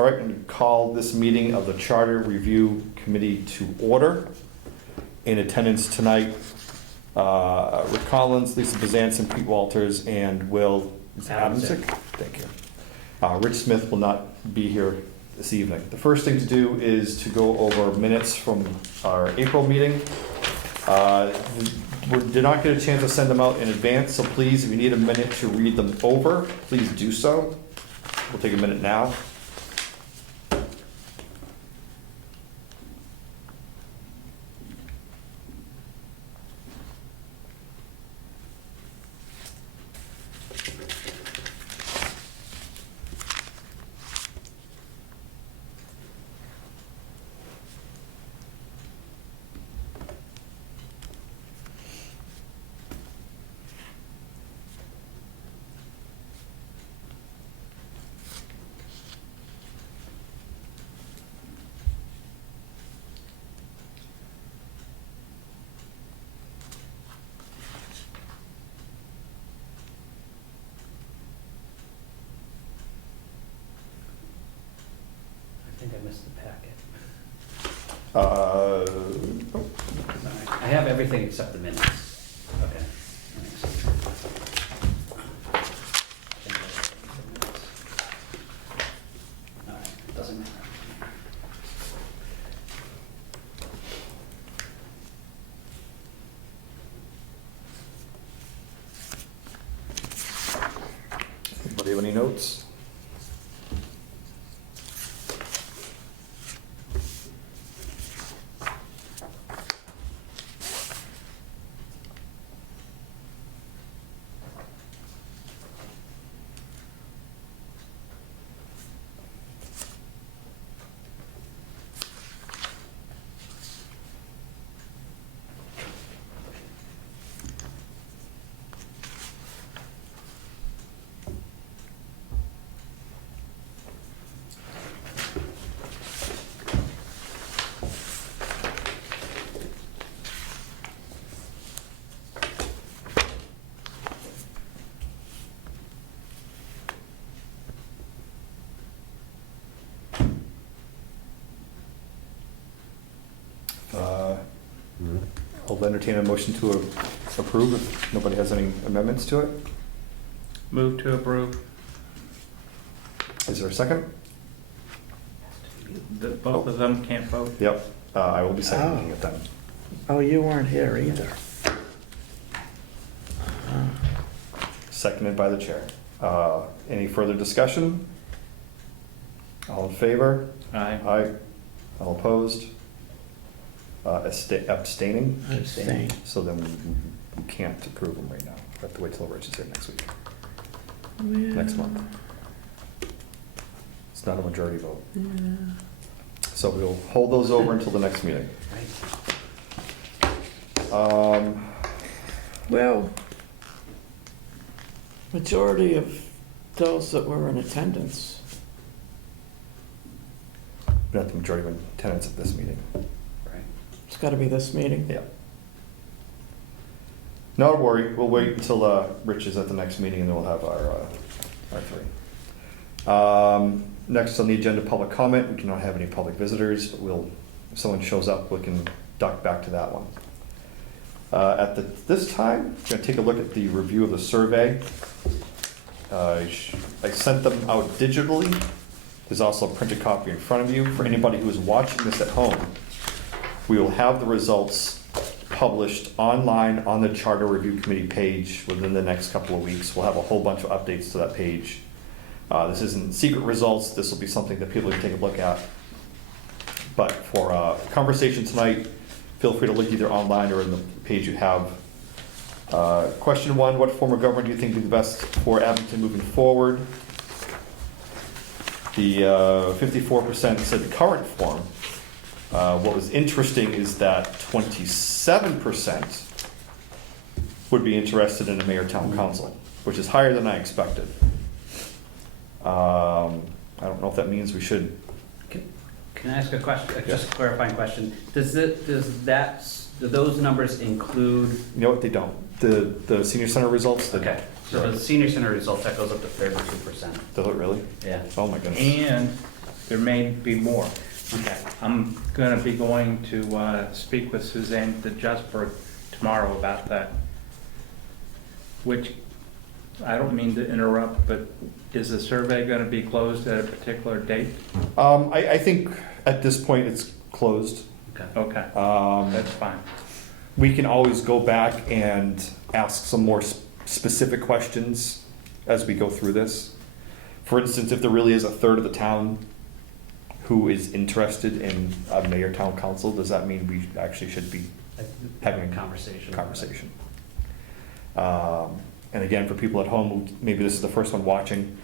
All right, and call this meeting of the Charter Review Committee to order. In attendance tonight, Rick Collins, Lisa Bezanson, Pete Walters, and Will Adamczyk. Thank you. Rich Smith will not be here this evening. The first thing to do is to go over minutes from our April meeting. We did not get a chance to send them out in advance, so please, if you need a minute to read them over, please do so. We'll take a minute now. I think I missed the packet. Oh. Sorry. I have everything except the minutes. Okay. Thanks. I think I have the minutes. All right, doesn't matter. Anybody have any notes? I'll entertain a motion to approve if nobody has any amendments to it. Move to approve. Is there a second? Both of them can't vote. Yep, I will be seconding it then. Oh, you weren't here either. Seconded by the chair. Any further discussion? All in favor? Aye. Aye. All opposed? Abstaining? Abstain. So then we can't approve them right now. We have to wait till Rich is here next week, next month. It's not a majority vote. Yeah. So we'll hold those over until the next meeting. Right. Well, majority of those that were in attendance. Not the majority of attendance at this meeting. Right. It's gotta be this meeting. Yeah. Not to worry, we'll wait until Rich is at the next meeting and then we'll have our three. Next on the agenda, public comment. We cannot have any public visitors, but if someone shows up, we can duck back to that one. This time, we're gonna take a look at the review of the survey. I sent them out digitally. There's also a printed copy in front of you. For anybody who is watching this at home, we will have the results published online on the Charter Review Committee page within the next couple of weeks. We'll have a whole bunch of updates to that page. This isn't secret results. This will be something that people can take a look at. But for conversation tonight, feel free to look either online or in the page you have. Question 1, what form of government do you think would be the best for Edmonton moving forward? The 54% said the current form. What was interesting is that 27% would be interested in a mayor town council, which is higher than I expected. I don't know if that means we should. Can I ask a question, just a clarifying question? Do those numbers include? You know what, they don't. The senior center results. Okay, so the senior center results, that goes up to 32%. Does it really? Yeah. Oh my goodness. And There may be more. Okay. I'm gonna be going to speak with Suzanne DeJustburg tomorrow about that. Which, I don't mean to interrupt, but is the survey gonna be closed at a particular date? I think at this point it's closed. Okay. Okay, that's fine. We can always go back and ask some more specific questions as we go through this. For instance, if there really is a third of the town who is interested in a mayor town council, does that mean we actually should be having a conversation? And again, for people at home, maybe this is the first one watching,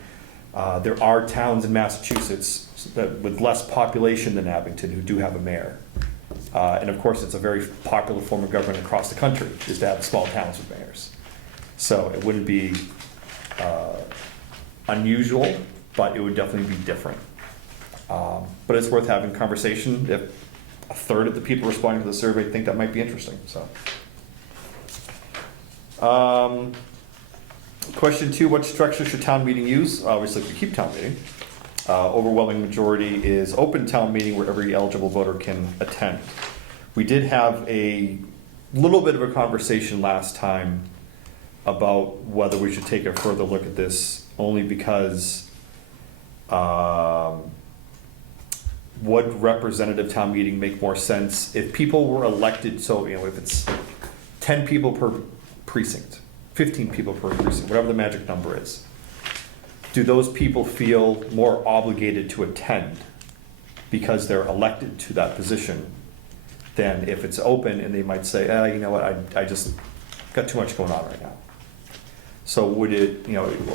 there are towns in Massachusetts with less population than Abington who do have a mayor. And of course, it's a very popular form of government across the country, is to have small towns with mayors. So it wouldn't be unusual, but it would definitely be different. But it's worth having a conversation if a third of the people responding to the survey think that might be interesting, so. Question 2, what structure should town meeting use? Obviously, if you keep town meeting. Overwhelming majority is open town meeting where every eligible voter can attend. We did have a little bit of a conversation last time about whether we should take a further look at this, only because would representative town meeting make more sense if people were elected? So, if it's 10 people per precinct, 15 people per precinct, whatever the magic number is, do those people feel more obligated to attend because they're elected to that position than if it's open and they might say, you know what, I just got too much going on right now. So would it,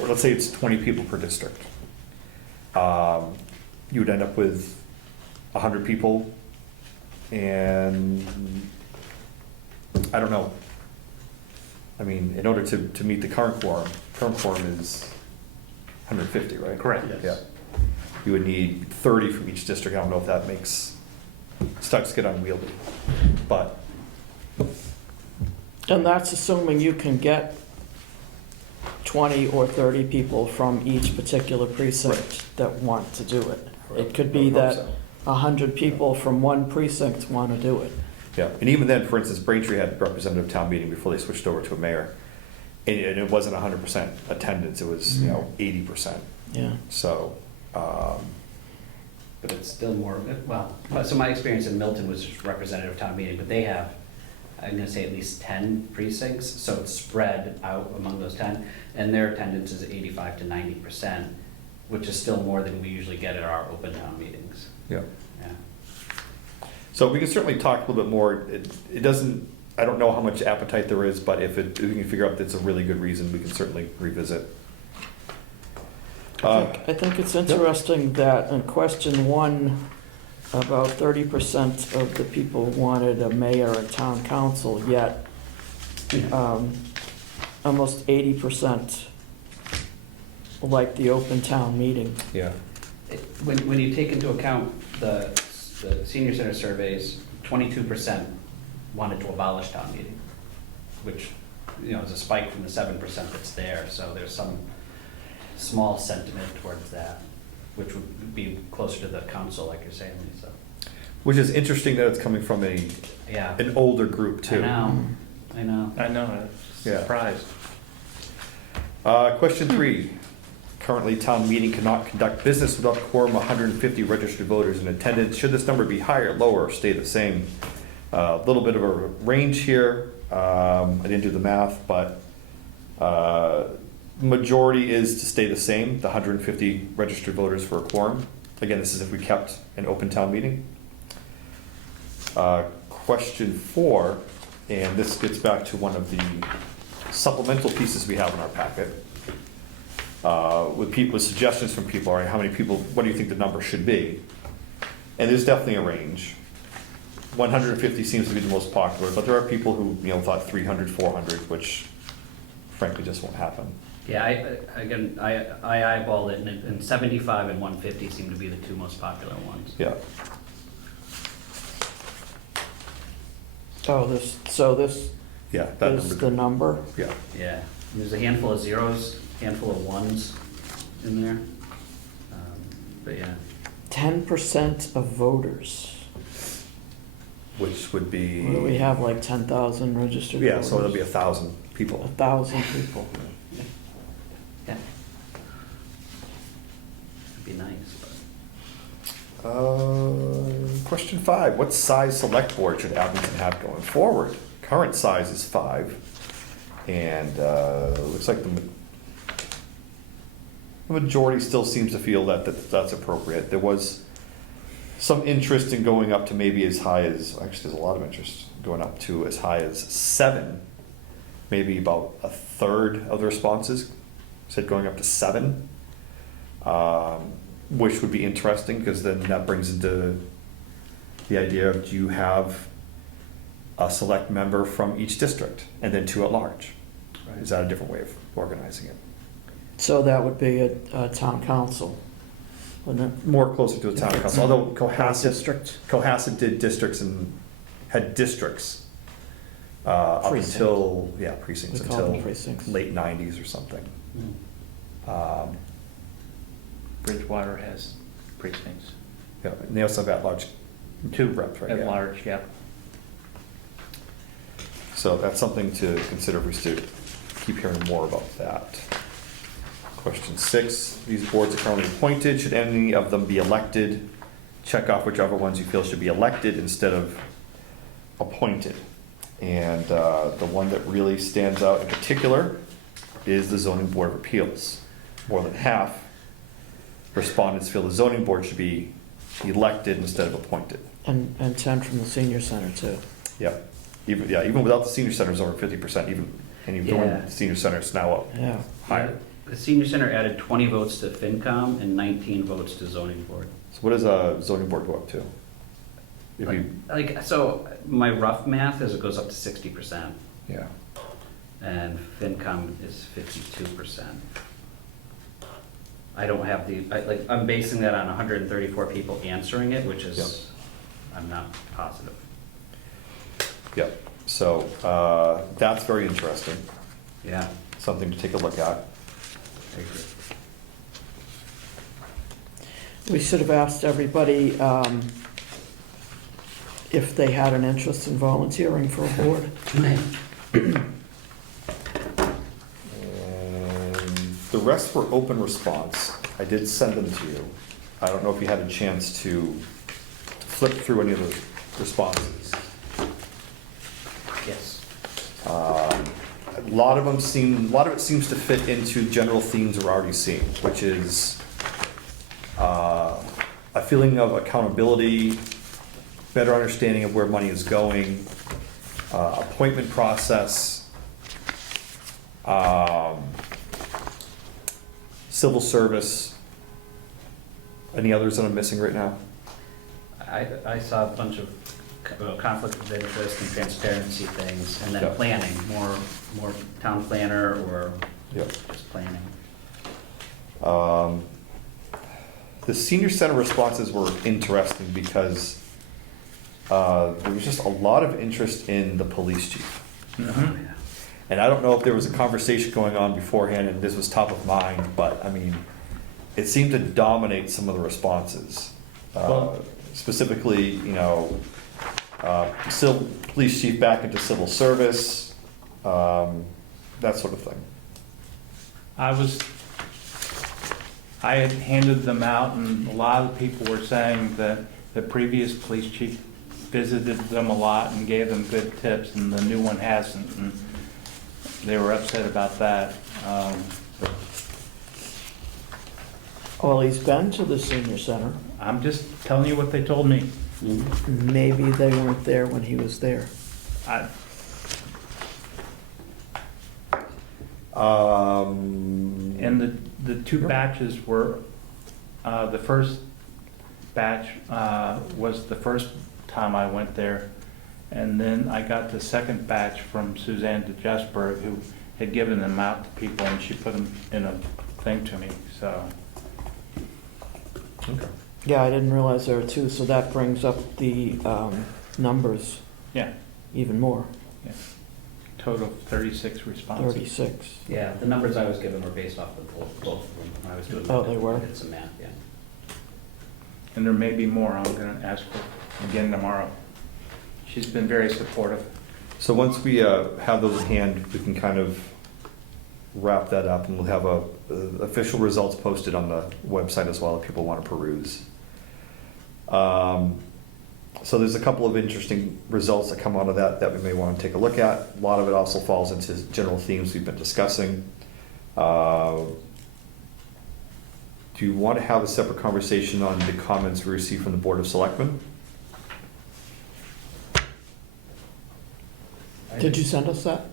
let's say it's 20 people per district. You would end up with 100 people, and I don't know. I mean, in order to meet the current quorum is 150, right? Correct. Yes. Yeah. You would need 30 from each district. I don't know if that starts to get unwieldy, but. And that's assuming you can get 20 or 30 people from each particular precinct that want to do it. It could be that 100 people from one precinct want to do it. Yeah, and even then, for instance, Braintree had representative town meeting before they switched over to a mayor. And it wasn't 100% attendance, it was, 80%. Yeah. So, But it's still more, well, so my experience in Milton was just representative town meeting, but they have, I'm gonna say at least 10 precincts, so it's spread out among those 10, and their attendance is 85 to 90%, which is still more than we usually get at our open town meetings. yeah. Yeah. So we can certainly talk a little bit more. It doesn't, I don't know how much appetite there is, but if we can figure out that it's a really good reason, we can certainly revisit. I think it's interesting that in question 1, about 30% of the people wanted a mayor and town council, yet almost 80% like the open town meeting. Yeah. When you take into account the senior center surveys, 22% wanted to abolish town meeting, which, is a spike from the 7% that's there, so there's some small sentiment towards that, which would be closer to the council, like you're saying, Lisa. Which is interesting that it's coming from Yeah. an older group too. I know. I know, I'm Yeah. surprised. Question 3. Currently, town meeting cannot conduct business without quorum 150 registered voters in attendance. Should this number be higher, lower, or stay the same? A little bit of a range here. I didn't do the math, but majority is to stay the same, the 150 registered voters for a quorum. Again, this is if we kept an open town meeting. Question 4, and this gets back to one of the supplemental pieces we have in our packet. With suggestions from people, all right, how many people, what do you think the number should be? And there's definitely a range. 150 seems to be the most popular, but there are people who, thought 300, 400, which frankly just won't happen. Yeah, I eyeballed it, and 75 and 150 seem to be the two most popular ones. Yeah. Oh, this Yeah, that is number. the number? Yeah. Yeah, there's a handful of zeros, handful of ones in there. But yeah. 10% of voters. which would be. What do we have, like 10,000 registered Yeah, voters? so it'll be 1,000 people. 1,000 people. Yeah. It'd be nice, but. Question 5, what size select board should Abington have going forward? Current size is 5, and looks like the majority still seems to feel that that's appropriate. There was some interest in going up to maybe as high as, actually there's a lot of interest going up to as high as 7. Maybe about a third of the responses said going up to 7. Which would be interesting, because then that brings into the idea of, do you have a select member from each district and then 2 at large? Is that a different way of organizing it? So that would be a town council, wouldn't it? More closer to a town council, although Cohasset District. did districts and had districts up Precinct. until, yeah, precincts We call them until precincts. late 90s or something. Bridgewater has precincts. Yeah, and they also have at-large 2 reps, right? at Yeah. large, yeah. So that's something to consider if we should keep hearing more about that. Question 6, these boards are currently appointed, should any of them be elected? Check off whichever ones you feel should be elected instead of appointed. And the one that really stands out in particular is the Zoning Board of Appeals. More than half respondents feel the zoning board should be elected instead of appointed. And 10 from the senior center too. Yeah, even without the senior center is over 50%, and even Yeah. the senior center is now up Yeah. higher. The senior center added 20 votes to FinCom and 19 votes to zoning board. So what does a zoning board go up to? If you, So my rough math is it goes up to 60%, yeah, and FinCom is 52%. I don't have I'm basing that on 134 people answering it, which is, I'm not positive. yeah. So that's very interesting, Yeah, something to take a look at. I agree. We should have asked everybody if they had an interest in volunteering for a board. And the rest were open response. I did send them to you. I don't know if you had a chance to flip through any of the responses. Yes. A lot of it seems to fit into general themes we're already seeing, which is a feeling of accountability, better understanding of where money is going, appointment process, civil service. Any others that I'm missing right now? I saw a bunch of conflict of interest and transparency things, and then Yeah. planning, more town planner or Yep. just planning. The senior center responses were interesting because there was just a lot of interest in the police chief. Mhm. And I don't know if there was a conversation going on beforehand and this was top of mind, but I mean, it seemed to dominate some of the responses. Well- Specifically, police chief back into civil service, that sort of thing. I had handed them out, and a lot of people were saying that the previous police chief visited them a lot and gave them good tips, and the new one hasn't, and they were upset about that. Well, he's been to the senior center. I'm just telling you what they told me. Maybe they weren't there when he was there. I- And the 2 batches were, the first batch was the first time I went there, and then I got the second batch from Suzanne DeJustburg, who had given them out to people, and she put them in a thing to me, so. Okay. Yeah, I didn't realize there were 2, so that brings up the numbers Yeah, even more, yeah. Total of 36 responses. 36. Yeah, the numbers I was given were based off of both of them. I was doing. Oh, they were? Did some math, yeah. and there may be more. I'm gonna ask her again tomorrow. She's been very supportive. So once we have those in hand, we can kind of wrap that up, and we'll have official results posted on the website as well if people want to peruse. So there's a couple of interesting results that come out of that we may want to take a look at. A lot of it also falls into general themes we've been discussing. Do you want to have a separate conversation on the comments we received from the Board of Selectmen? Did you send us that?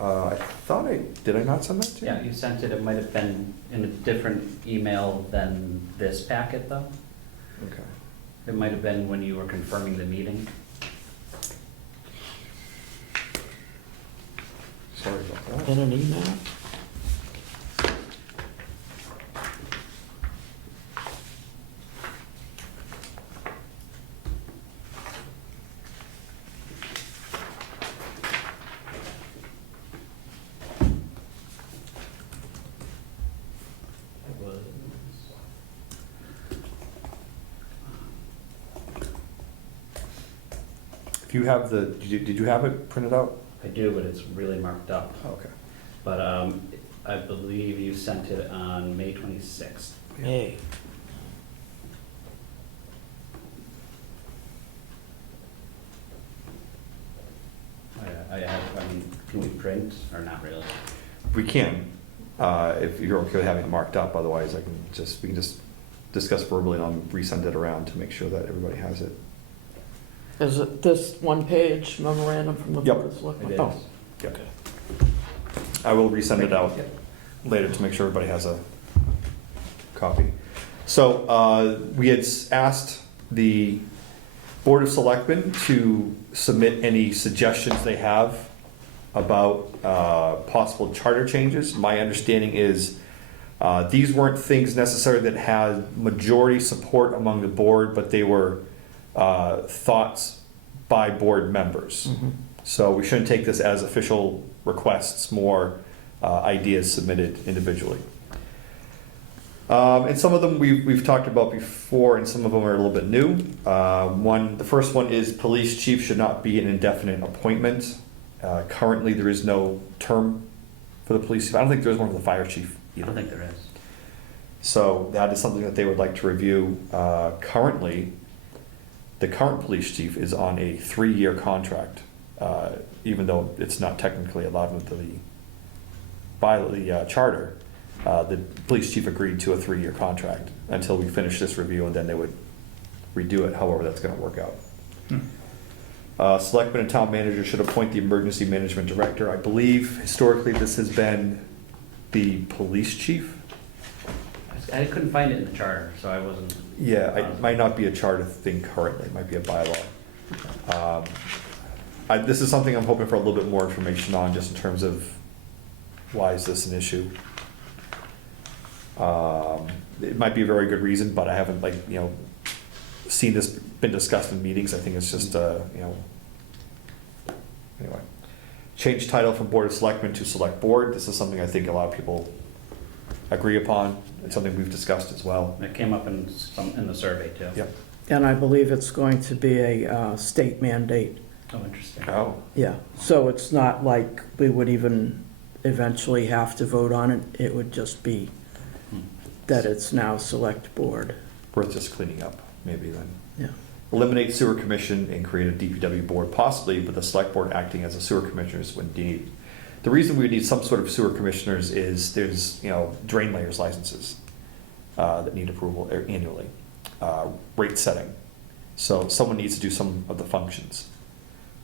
I thought did I not send that to you? Yeah, you sent it, it might have been in a different email than this packet, though. Okay. It might have been when you were confirming the meeting. Sorry about that. In an email? It was. If you have did you have it printed out? I do, but it's really marked up. Okay. But I believe you sent it on May 26th. Hey, I mean, can we print or not really? We can, if you're okay with having it marked up, otherwise we can just discuss verbally and I'll resend it around to make sure that everybody has it. is it this one-page memorandum from the Yep. Board of Selectmen? It is. Oh, Yep. I will resend it out Yep. later to make sure everybody has a copy. So, we had asked the Board of Selectmen to submit any suggestions they have about possible charter changes. My understanding is these weren't things necessarily that had majority support among the board, but they were thoughts by board members. mhm. So we shouldn't take this as official requests, more ideas submitted individually. And some of them we've talked about before, and some of them are a little bit new. The first one is police chief should not be an indefinite appointment. Currently, there is no term for the police chief. I don't think there's one for the fire chief I either. don't think there is. So that is something that they would like to review. Currently, the current police chief is on a 3-year contract, even though it's not technically allowed under by the charter. The police chief agreed to a 3-year contract until we finish this review, and then they would redo it, however that's gonna work out. Selectmen and town manager should appoint the emergency management director. I believe historically this has been the police chief. I couldn't find it in the charter, so I wasn't. Yeah, it might not be a charter thing currently, it might be a bylaw. This is something I'm hoping for a little bit more information on, just in terms of why is this an issue? It might be a very good reason, but I haven't seen this been discussed in meetings. I think it's just, anyway. Change title from Board of Selectmen to Select Board. This is something I think a lot of people agree upon. It's something we've discussed as well. It came up in the survey too. Yep. And I believe it's going to be a state mandate. Oh, interesting. Oh, Yeah, so it's not like we would even eventually have to vote on it. It would just be that it's now Select Board. worth just cleaning up, maybe then. Yeah. Eliminate sewer commission and create a DPW board, possibly with the select board acting as a sewer commissioners when needed. The reason we need some sort of sewer commissioners is there's, drain layers licenses that need approval annually, rate setting. So someone needs to do some of the functions.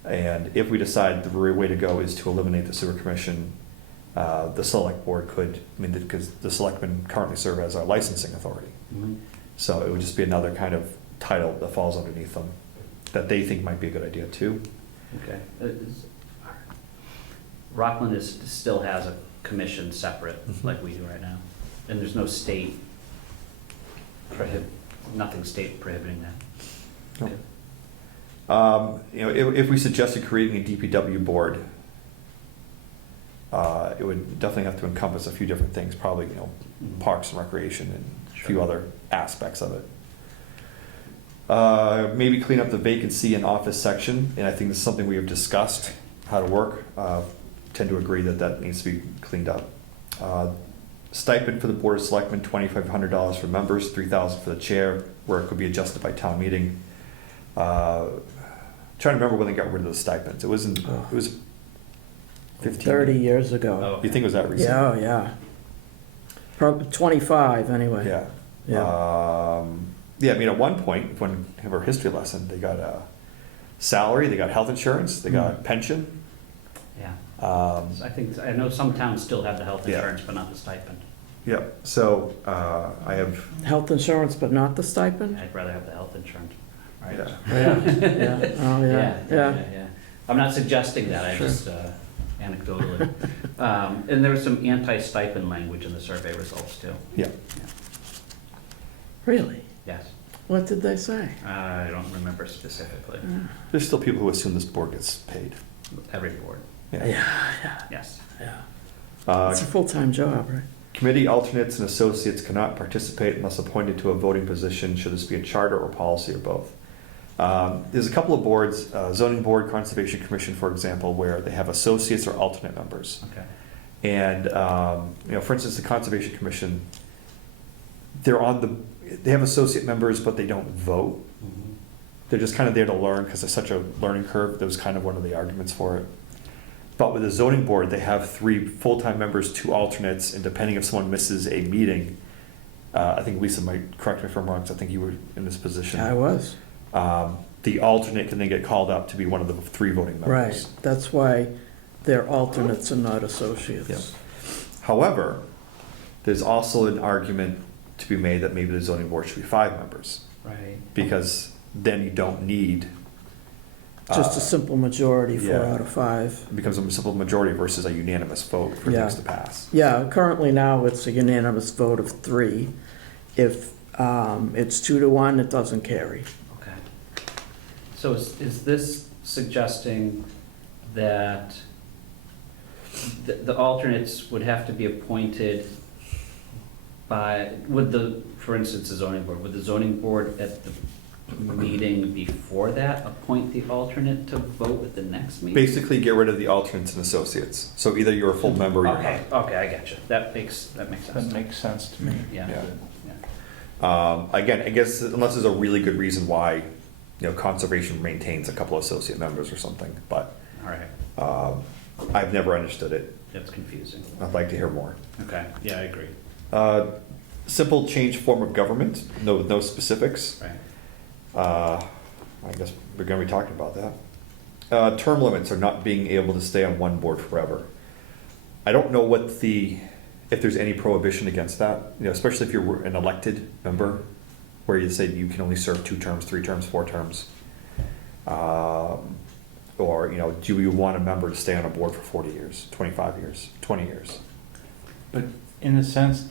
And if we decide the way to go is to eliminate the sewer commission, the select board could, because the selectmen currently serve as our licensing authority. Mhm. So it would just be another kind of title that falls underneath them that they think might be a good idea too. Okay. Rockland still has a commission separate, Mhm. like we do right now, and there's no state nothing state prohibiting that. No. If we suggested creating a DPW board, it would definitely have to encompass a few different things, probably, Mhm. parks and recreation and a few Sure. other aspects of it. Maybe clean up the vacancy in office section, and I think this is something we have discussed, how to work. Tend to agree that that needs to be cleaned up. Stipend for the Board of Selectmen, $2,500 for members, $3,000 for the chair, where it could be adjusted by town meeting. Trying to remember when they got rid of the stipends. It was 15. 30 years ago. Oh, You think it was that recent? Yeah, yeah. Probably 25, anyway. Yeah. Yeah. Yeah, I mean, at one point, when we have our history lesson, they got a salary, they got health insurance, they got pension. Yeah. Um, I know some towns still have the health Yeah. insurance, but not the stipend. yeah, so I have, Health insurance, but not the stipend? I'd rather have the health insurance, right? yeah. Yeah, oh, yeah. I'm not suggesting that, I Sure. just anecdotally. And there was some anti-stipend language in the survey results too. Yeah. Really? Yes. What did they say? I don't remember specifically. There's still people who assume this board gets paid. Every board, Yeah, yeah, yes. yeah. It's a full-time job, right? Committee alternates and associates cannot participate unless appointed to a voting position, should this be a charter or policy or both. There's a couple of boards, zoning board, conservation commission, for example, where they have associates or alternate members. Okay. And, for instance, the conservation commission, they have associate members, but they don't vote. Mhm. They're just kind of there to learn because there's such a learning curve. That was kind of one of the arguments for it. But with the zoning board, they have 3 full-time members, 2 alternates, and depending if someone misses a meeting, I think Lisa might correct me if I'm wrong, because I think you were in this position. I was. The alternate can then get called up to be one of the 3 voting members. Right, that's why they're alternates and not associates. However, there's also an argument to be made that maybe the zoning board should be 5 members, Right. because then you don't need. Just a simple majority, 4 yeah. out of 5. It becomes a simple majority versus a unanimous vote for Yeah. things to pass. Yeah, currently now it's a unanimous vote of 3. If it's 2 to 1, it doesn't carry. Okay. So is this suggesting that the alternates would have to be appointed by, for instance, the zoning board, would the zoning board at the meeting before that appoint the alternate to vote at the next meeting? Basically, get rid of the alternates and associates. So either you're a full member or you're Okay, not. okay, I get you. That makes sense. That makes sense to me. Yeah. Yeah. Again, I guess unless there's a really good reason why, conservation maintains a couple of associate members or something, but All right, I've never understood it. that's confusing. I'd like to hear more. Okay, yeah, I agree. Simple change form of government, with no specifics. Right. I guess we're gonna be talking about that. Term limits are not being able to stay on one board forever. I don't know if there's any prohibition against that, especially if you're an elected member, where you say you can only serve 2 terms, 3 terms, 4 terms. Or, do you want a member to stay on a board for 40 years, 25 years, 20 years? But in a sense,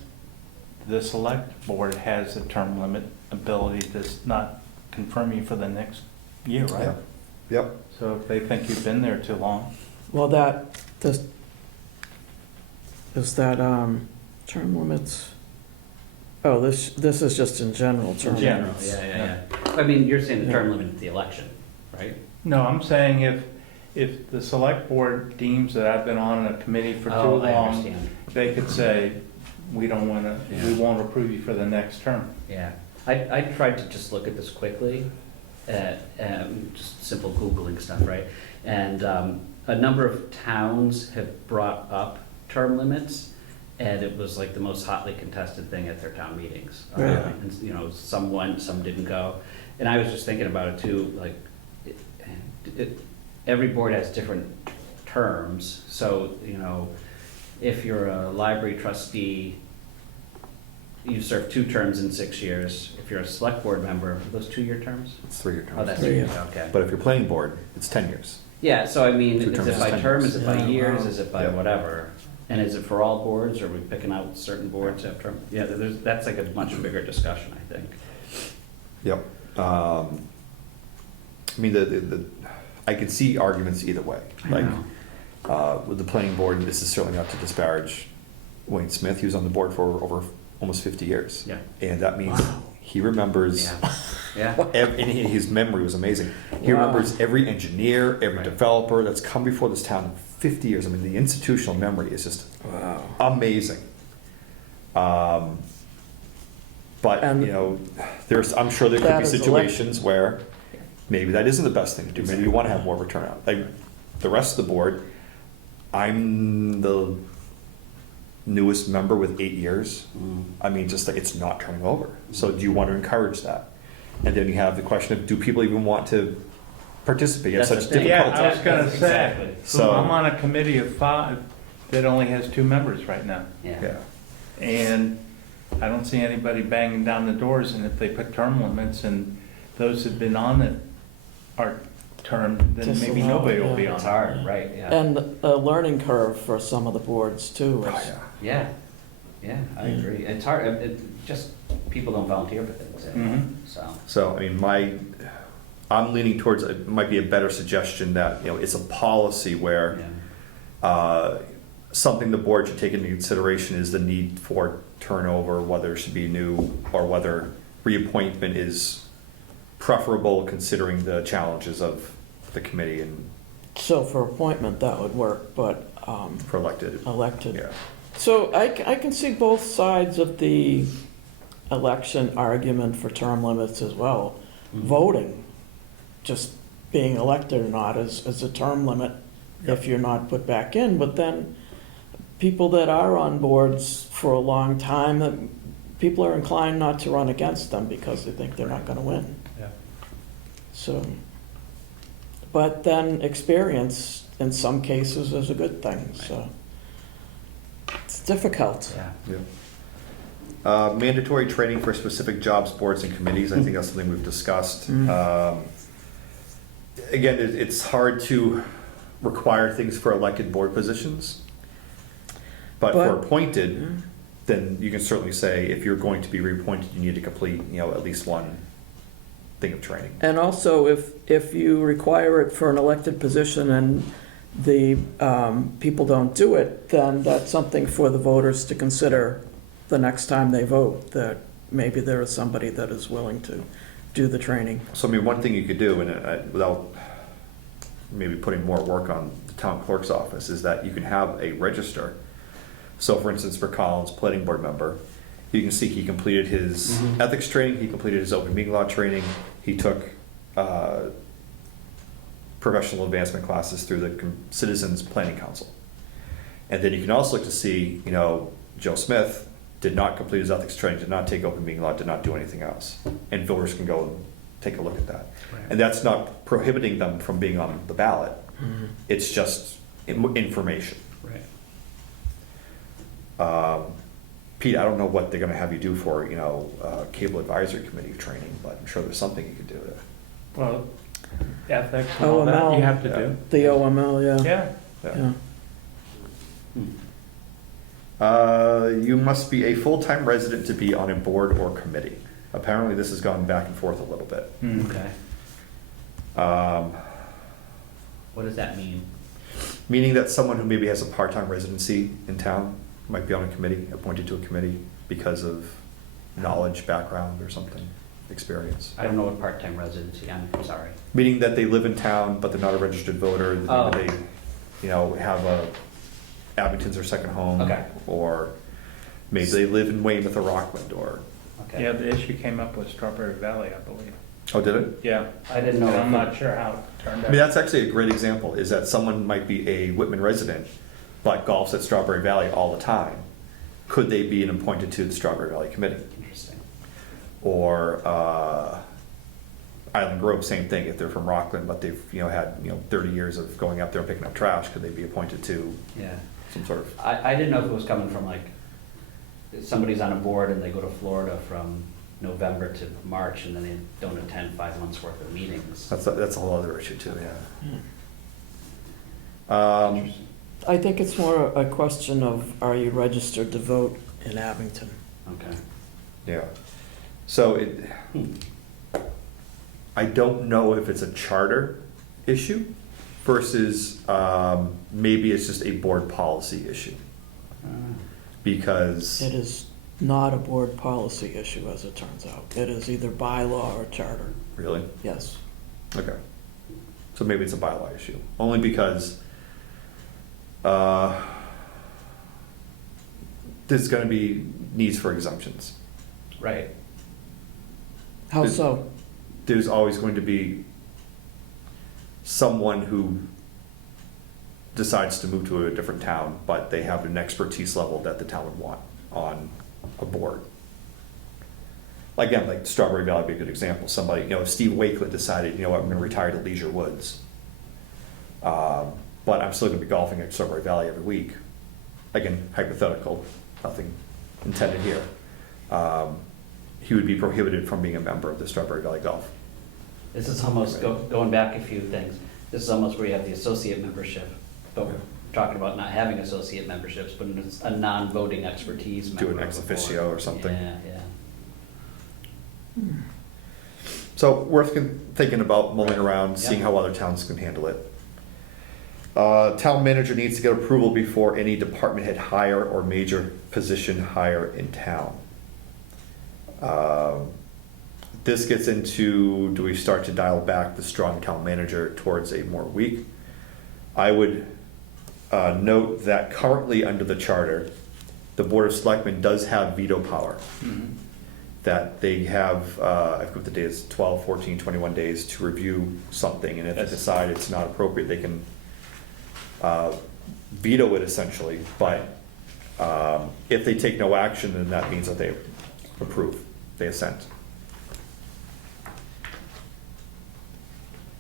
the select board has a term limit ability to not confirm you for the next year, right? Yep. So if they think you've been there too long, Well, is that term limits? Oh, this is just in general term In general, limits. yeah. I mean, you're saying the term limit at the election, right? no, I'm saying if the select board deems that I've been on a committee for too Oh, I long, understand. they could say, we don't wanna, we Yeah. won't approve you for the next term. Yeah, I tried to just look at this quickly, just simple Googling stuff, right? And a number of towns have brought up term limits, and it was like the most hotly contested thing at their town meetings. Really? And, some went, some didn't go. And I was just thinking about it too, like, every board has different terms, so, if you're a library trustee, you serve 2 terms in 6 years. If you're a select board member, are those 2-year terms? It's 3-year Oh, terms. that's 3 3 years. years, okay. But if you're planning board, it's 10 years. Yeah, so I mean, 2 is terms it is by 10 term, years. is it by Yeah, years, wow. is it by Yeah. whatever? And is it for all boards, or are we picking out certain boards have term? Yeah, that's like a much bigger discussion, I think. Yep. I mean, I could see arguments either way. I Like, know. with the planning board, this is certainly not to disparage Wayne Smith. He was on the board for over almost 50 years. Yeah. And that means Wow. he remembers, Yeah, yeah. and his memory was amazing. He Wow. remembers every engineer, every Right. developer that's come before this town in 50 years. I mean, the institutional memory is just Wow. amazing. But, And you know, I'm sure there could that be is situations where maybe that isn't the best thing to do. Maybe you want to have more of a turnout. Like the rest of the board, I'm the newest member with 8 years. I mean, just like it's not turning over. So do you want to encourage that? And then you have the question of, do people even want to participate at That's such the thing. difficult Yeah, I was times? gonna say, Exactly. So- I'm on a committee of 5 that only has 2 members right now. Yeah. And I don't see anybody banging down the doors, and if they put term limits and those that have been on it are termed, then Just maybe allow it, nobody will be yeah. on It's it. hard, right, yeah. And a learning curve for some of the boards too. Oh, is- yeah. Yeah, I agree. It's hard, just, people don't volunteer for things anymore, Mhm. so. So, I mean, I'm leaning towards, it might be a better suggestion that, you know, it's a policy where Yeah. something the board should take into consideration is the need for turnover, whether it should be new or whether reappointment is preferable considering the challenges of the committee and So for appointment, that would work, but for elected. elected. Yeah. So I can see both sides of the election argument for term limits as well. Mhm. Voting, just being elected or not is a term limit if you're not put back in. But then people that are on boards for a long time, people are inclined not to run against them because they think they're not gonna win. Yeah. So, but then experience in some cases is a good thing, so. It's difficult. Yeah. Yeah. Mandatory training for specific jobs, boards, and committees, I think that's something we've discussed. Again, it's hard to require things for elected board positions. But for But- appointed, then you can certainly say, if you're going to be reappointed, you need to complete, you know, at least one thing of training. And also, if you require it for an elected position and the people don't do it, then that's something for the voters to consider the next time they vote, that maybe there is somebody that is willing to do the training. So, I mean, one thing you could do, and without maybe putting more work on the town clerk's office, is that you can have a register. So, for instance, for Collins, planning board member, you can see he completed his Mhm. ethics training, he completed his open meeting law training, he took professional advancement classes through the Citizens Planning Council. And then you can also look to see, you know, Joe Smith did not complete his ethics training, did not take open meeting law, did not do anything else. And voters can go and take a look at that. Right. And that's not prohibiting them from being on the ballot, it's just information. Right. Pete, I don't know what they're gonna have you do for, you know, cable advisory committee training, but I'm sure there's something you could do there. Well, ethics and all that OML. you have to Yeah. do. The OML, yeah. Yeah. Yeah. You must be a full-time resident to be on a board or committee. Apparently, this has gone back and forth a little bit. Hmm. Okay. What does that mean? Meaning that someone who maybe has a part-time residency in town might be on a committee, appointed to a committee because of knowledge, background, or something, experience. I don't know what part-time residency, I'm sorry. Meaning that they live in town, but they're not a registered voter. Maybe Oh. they, you know, have Abington's their second home. Okay. Or maybe they live in Weymouth or Rockland, or, Okay. Yeah, the issue came up with Strawberry Valley, I believe. oh, did it? Yeah. I didn't know. And I'm if- not sure how it turned I out. mean, that's actually a great example, is that someone might be a Whitman resident, but golfs at Strawberry Valley all the time. Could they be an appointed to the Strawberry Valley Committee? Interesting. Or Island Grove, same thing, if they're from Rockland, but they've, you know, had, you know, 30 years of going up there and picking up trash, could they be appointed to Yeah. some sort of, I didn't know if it was coming from like, somebody's on a board and they go to Florida from November to March and then they don't attend 5 months worth of meetings. that's a whole other issue too, yeah. Interesting. I think it's more a question of, are you registered to vote in Abington? Okay. Yeah. So I don't know if it's a charter issue versus maybe it's just a board policy issue. Because It is not a board policy issue, as it turns out. It is either bylaw or charter, Really? yes. Okay. So maybe it's a bylaw issue, only because there's gonna be needs for exemptions. Right. How Is- so? There's always going to be someone who decides to move to a different town, but they have an expertise level that the town would want on a board. Again, like Strawberry Valley would be a good example. Somebody, if Steve Wakelet decided, you know what, I'm gonna retire to Leisure Woods. But I'm still gonna be golfing at Strawberry Valley every week. Again, hypothetical, nothing intended here. He would be prohibited from being a member of the Strawberry Valley Golf. This is almost, going back a few things, this is almost where you have the associate membership, but we're talking about not having associate memberships, but it's a non-voting expertise member. Do an of ex the board. officio or something. Yeah, yeah. So worth thinking about, mulling around, seeing Yeah. how other towns can handle it. Town manager needs to get approval before any department head hire or major position hire in town. This gets into, do we start to dial back the strong town manager towards a more weak? I would note that currently under the charter, the Board of Selectmen does have veto power. Mhm. That they have, I forget the days, 12, 14, 21 days to review something, and if they Yes. decide it's not appropriate, they can veto it essentially, but if they take no action, then that means that they approve, they assent.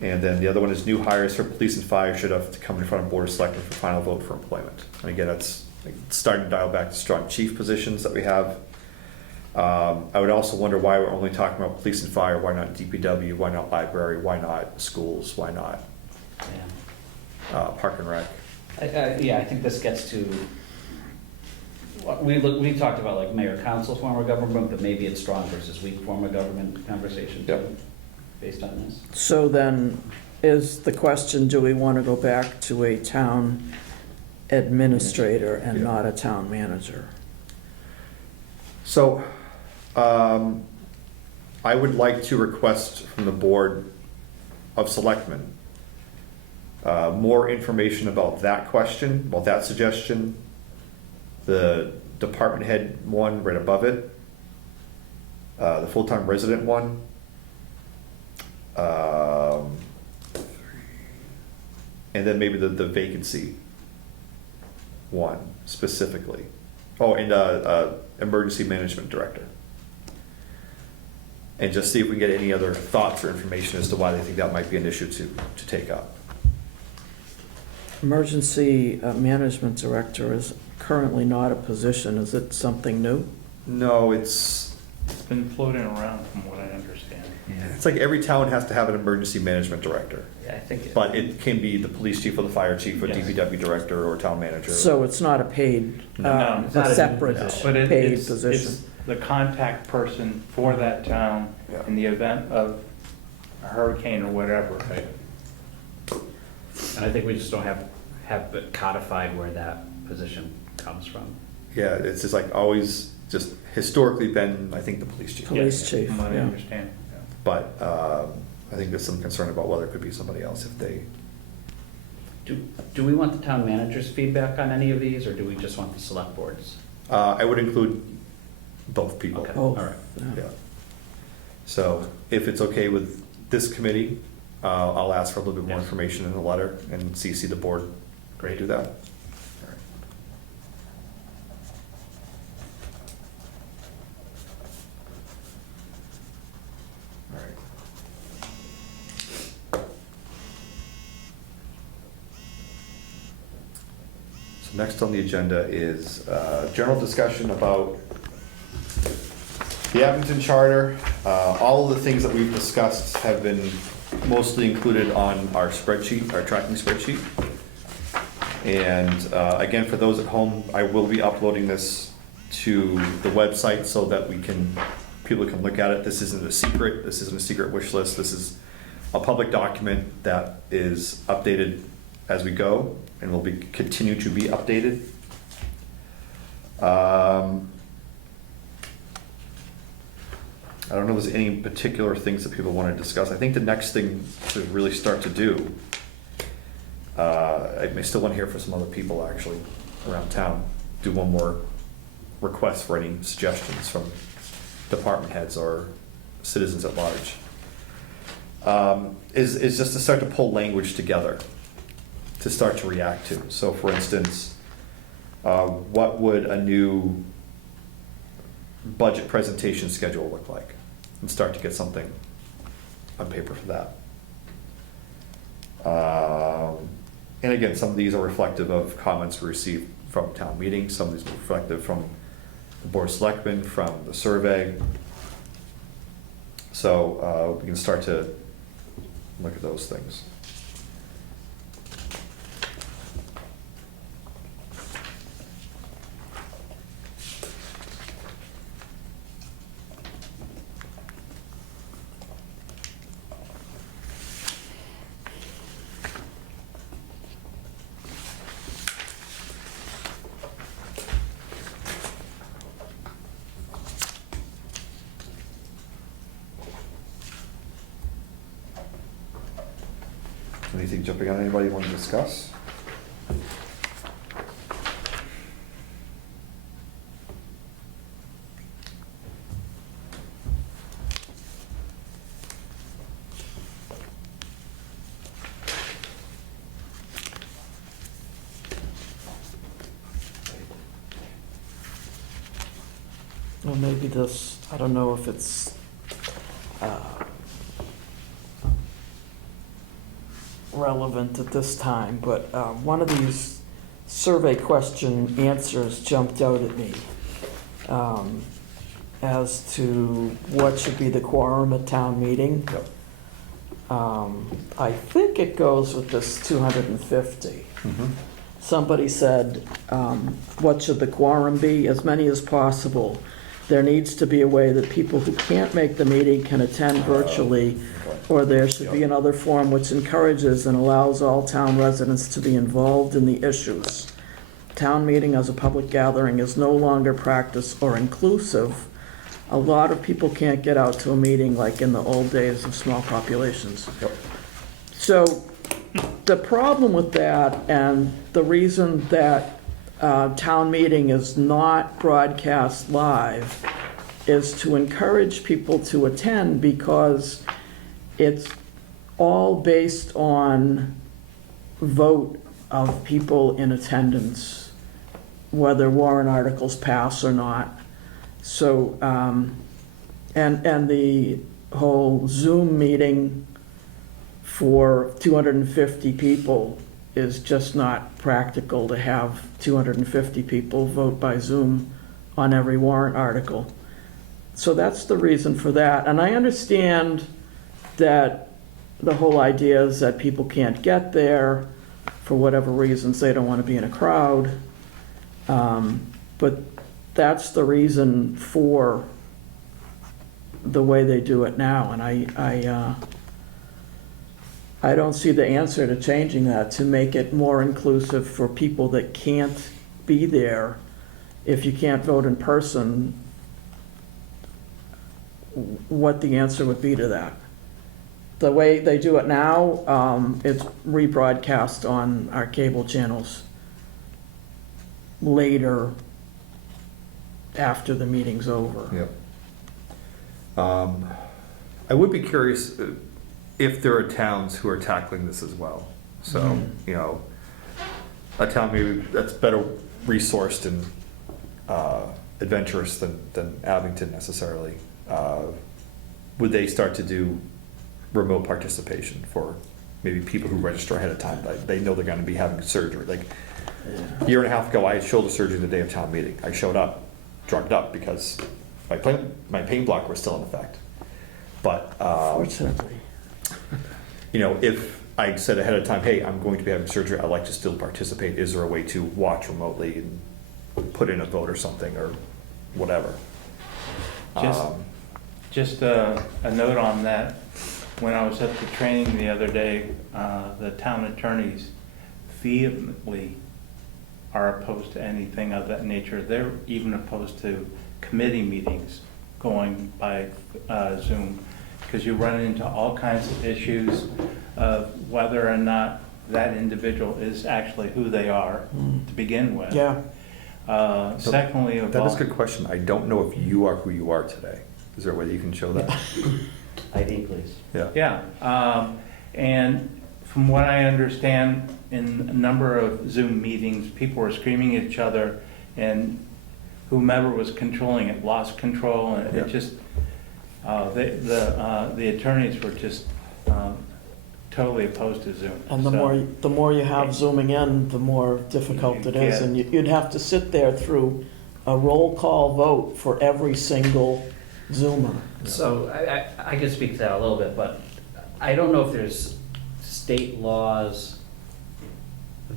And then the other one is new hires for police and fire should have to come in front of Board of Selectmen for final vote for employment. And again, that's starting to dial back the strong chief positions that we have. I would also wonder why we're only talking about police and fire, why not DPW, why not library, why not schools, why not Yeah. Park and Rec? Yeah, I think this gets to, we talked about like mayor council form of government, but maybe it's strong versus weak form of government conversation too, Yep. based on this. So then, is the question, do we want to go back to a town administrator and Yeah. not a town manager? So, I would like to request from the Board of Selectmen more information about that question, about that suggestion, the department head one right above it, the full-time resident one, and then maybe the vacancy one specifically. Oh, and emergency management director. And just see if we can get any other thoughts or information as to why they think that might be an issue to take up. Emergency management director is currently not a position. Is it something new? No, it's It's been floating around from what I understand. it's like every town has to have an emergency management director. Yeah, I think. But it can be the police chief or the fire chief or Yes. DPW director or town manager. So it's not a paid, No, it's not a a separate new But paid it's position? the contact person for that town Yeah. in the event of a hurricane or whatever. And I think we just don't have it codified where that position comes from. Yeah, it's just like always, just historically been, I think, the police chief. Police Yes, chief, From what I yeah. understand. yeah. But I think there's some concern about whether it could be somebody else if they, Do we want the town manager's feedback on any of these, or do we just want the select boards? I would include both people. Okay. Oh, All right. Yeah. So if it's okay with this committee, I'll ask for a little bit more Yes. information in the letter and CC the board. Great, do that. All right. So next on the agenda is general discussion about the Edmonton Charter. All of the things that we've discussed have been mostly included on our spreadsheet, our tracking spreadsheet. And again, for those at home, I will be uploading this to the website so that people can look at it. This isn't a secret, this isn't a secret wish list, this is a public document that is updated as we go and will continue to be updated. I don't know if there's any particular things that people want to discuss. I think the next thing to really start to do, I may still want to hear from some other people actually around town, do one more request for any suggestions from department heads or citizens at large. Is just to start to pull language together, to start to react to. So for instance, what would a new budget presentation schedule look like? And start to get something on paper for that. And again, some of these are reflective of comments we received from town meetings, some of these are reflective from the board of selectmen, from the survey. So we can start to look at those things. Anything jumping on anybody want to discuss? Well, maybe this, I don't know if it's relevant at this time, but one of these survey question answers jumped out at me as to what should be the quorum at town meeting. Yep. I think it goes with this 250. Somebody said, what should the quorum be? As many as possible. There needs to be a way that people who can't make the meeting can attend virtually, or there should be another form which encourages and allows all town residents to be involved in the issues. Town meeting as a public gathering is no longer practiced or inclusive. A lot of people can't get out to a meeting like in the old days of small populations. Yep. So the problem with that, and the reason that town meeting is not broadcast live, is to encourage people to attend, because it's all based on vote of people in attendance, whether warrant articles pass or not. So, and the whole Zoom meeting for 250 people is just not practical, to have 250 people vote by Zoom on every warrant article. So that's the reason for that. And I understand that the whole idea is that people can't get there for whatever reasons, they don't want to be in a crowd. But that's the reason for the way they do it now. And I don't see the answer to changing that, to make it more inclusive for people that can't be there. If you can't vote in person, what the answer would be to that. The way they do it now, it's rebroadcast on our cable channels later, after the meeting's over. Yep. I would be curious if there are towns who are tackling this as well. So, you know, a town maybe that's better resourced and adventurous than Abington necessarily, would they start to do remote participation for maybe people who register ahead of time? Like, they know they're gonna be having surgery. Like, a year and a half ago, I had shoulder surgery the day of town meeting. I showed up, drugged up, because my pain blocker was still in effect. But, Fortunately. you know, if I said ahead of time, hey, I'm going to be having surgery, I'd like to still participate, is there a way to watch remotely and put in a vote or something, or whatever? Just a note on that. When I was at the training the other day, the town attorneys vehemently are opposed to anything of that nature. They're even opposed to committee meetings going by Zoom, because you run into all kinds of issues of whether or not that individual is actually who they are to begin with. Yeah, Secondly, of That is all, a good question. I don't know if you are who you are today. Is there a way that you can show that? ID, please. Yeah. yeah, and from what I understand, in a number of Zoom meetings, people were screaming at each other, and whomever was controlling it lost control, and Yeah. it just, the attorneys were just totally opposed to Zoom. and the So- more you have zooming in, the more difficult it is. Yeah. And you'd have to sit there through a roll call vote for every single Zoomer. So I could speak to that a little bit, but I don't know if there's state laws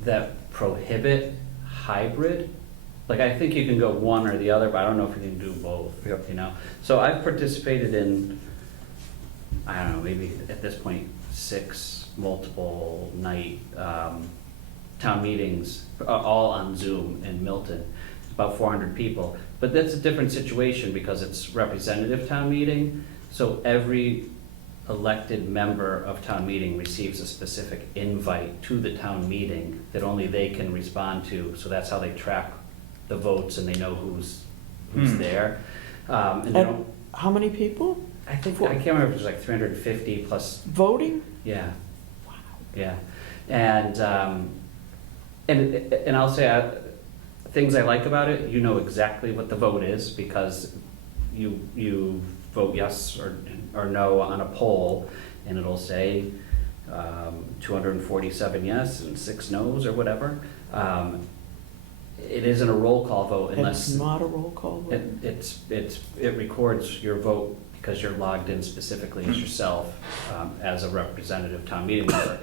that prohibit hybrid. Like, I think you can go one or the other, but I don't know if you can do both, Yep. you know? So I've participated in, I don't know, maybe at this point, 6 multiple night town meetings, all on Zoom in Milton, about 400 people. But that's a different situation because it's representative town meeting, so every elected member of town meeting receives a specific invite to the town meeting that only they can respond to, so that's how they track the votes and they know who's there. And they And don't, how many people I think, I can't remember if it was like 350 plus, voting? yeah. Yeah, and I'll say, things I like about it, you know exactly what the vote is, because you vote yes or no on a poll, and it'll say 247 yes and 6 no's or whatever. It isn't a roll call vote unless. It's not a roll call vote? It records your vote because you're logged in specifically as yourself, as a representative town meeting member.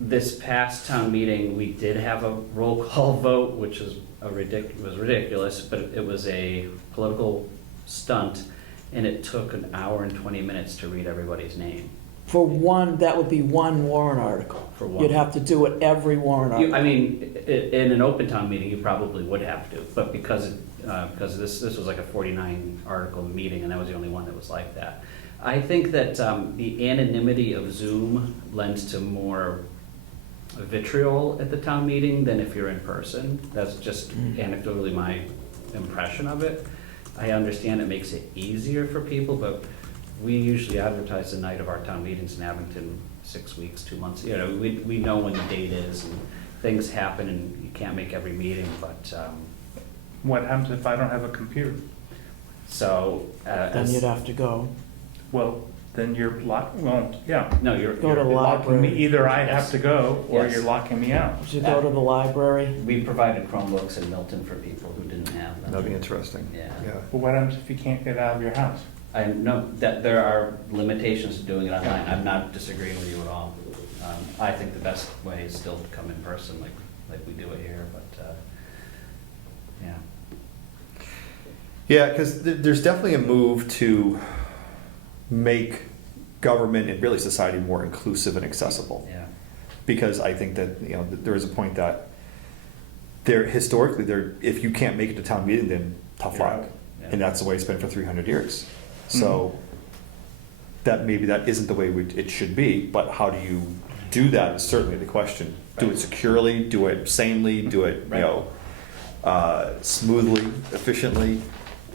This past town meeting, we did have a roll call vote, which was ridiculous, but it was a political stunt, and it took an hour and 20 minutes to read everybody's name. For one, that would be one warrant article. For one. You'd have to do it every warrant article. I mean, in an open town meeting, you probably would have to, but because this was like a 49 article meeting, and that was the only one that was like that. I think that the anonymity of Zoom lends to more vitriol at the town meeting than if you're in person. That's just anecdotally my impression of it. I understand it makes it easier for people, but we usually advertise the night of our town meetings in Abington 6 weeks, 2 months. You know, we know when the date is, and things happen, and you can't make every meeting, but, What happens if I don't have a computer? so. Then you'd have to go. Well, then you're locked, well, yeah. No, you're. Go to You're locking me, library. either I have Yes. to go, or Yes. you're locking me out. Would you go to the library? We provided Chromebooks in Milton for people who didn't have them. That'd be interesting. Yeah. But what happens if you can't get out of your house? I know that there are limitations to doing it online. I'm not disagreeing with you at all. I think the best way is still to come in person like we do it here, but, yeah. Yeah, because there's definitely a move to make government and really society more inclusive and accessible. Yeah. Because I think that, you know, there is a point that historically, if you can't make it to town meeting, then tough You're luck. out. Yeah. And that's the way it's been for 300 years. So that maybe that isn't the way it should be, but how do you do that is certainly the question. Do it Right. securely, do it sanely, do it, you Right. know, smoothly, efficiently.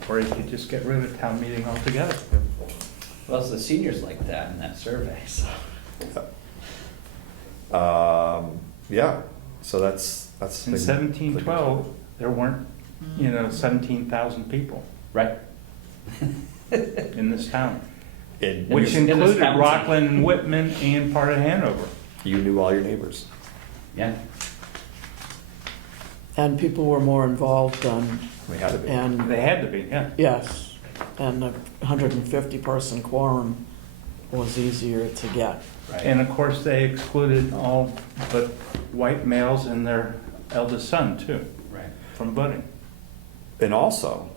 Or you could just get rid of town meeting altogether. Well, the seniors like that in that survey, so. Yeah, so that's. In been- 1712, there weren't, 17,000 people Right. in this town, And which in this included county. Rockland, and Whitman, and part of Hanover. you knew all your neighbors. Yeah. And people were more involved than, We had to be. and, They had to be, yeah. yes, and a 150-person quorum was easier to get. Right. And of course, they excluded all but white males and their eldest son, too, Right. from voting. And also,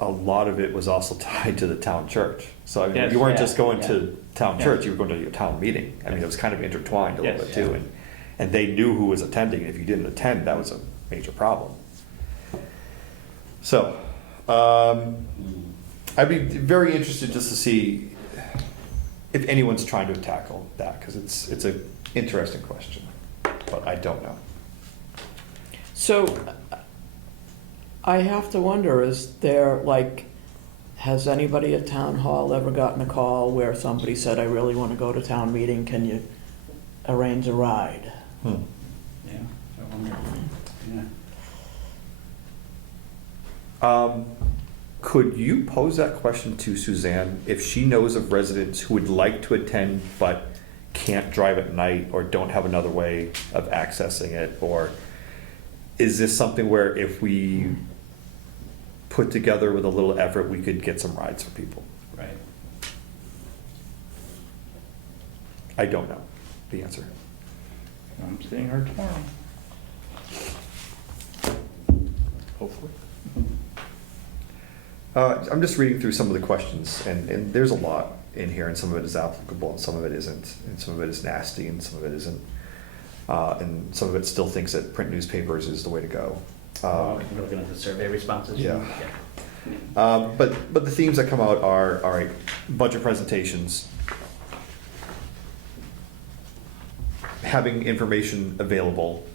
a lot of it was also tied to the town church. So I mean, Yes. you weren't Yeah, just going yeah. to town Yeah. church, you were going to your town meeting. I mean, it was kind of intertwined a little Yes. bit too. Yeah. And they knew who was attending. If you didn't attend, that was a major problem. So, I'd be very interested just to see if anyone's trying to tackle that, because it's a interesting question, but I don't know. So I have to wonder, is there, like, has anybody at town hall ever gotten a call where somebody said, I really want to go to town meeting, can you arrange a ride? Yeah, I wonder, yeah. Could you pose that question to Suzanne, if she knows of residents who would like to attend but can't drive at night or don't have another way of accessing it? Or is this something where if we put together with a little effort, we could get some rides for people? Right. I don't know the answer. I'm seeing her tomorrow. Hopefully. I'm just reading through some of the questions, and there's a lot in here, and some of it is applicable, and some of it isn't, and some of it is nasty, and some of it isn't. And some of it still thinks that print newspapers is the way to go. We're looking at the survey responses? Yeah. But the themes that come out are, all right, budget presentations, having information available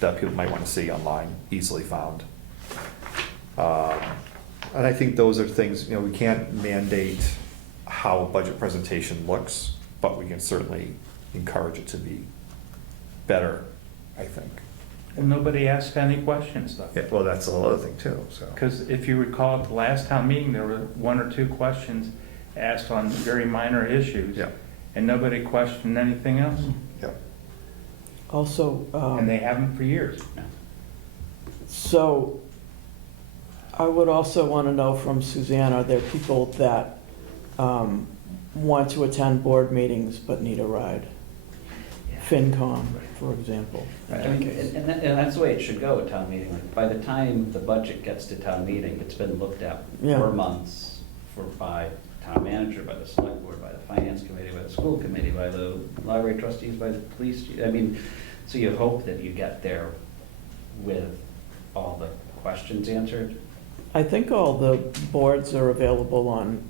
that people might want to see online, easily found. And I think those are things, we can't mandate how a budget presentation looks, but we can certainly encourage it to be better, I think. And nobody asked any questions though. Yeah, well, that's a whole other thing too, so. Because if you recall at the last town meeting, there were 1 or 2 questions asked on very minor issues. Yeah, And nobody questioned anything else. yeah. Also, And they haven't for years. so I would also want to know from Suzanne, are there people that want to attend board meetings but need a ride? FinCom, for example. in I that mean, case. and that's the way it should go at town meeting. Like, by the time the budget gets to town meeting, it's been looked at Yeah. for months by town manager, by the select board, by the finance committee, by the school committee, by the library trustees, by the police. I mean, so you hope that you get there with all the questions answered. I think all the boards are available on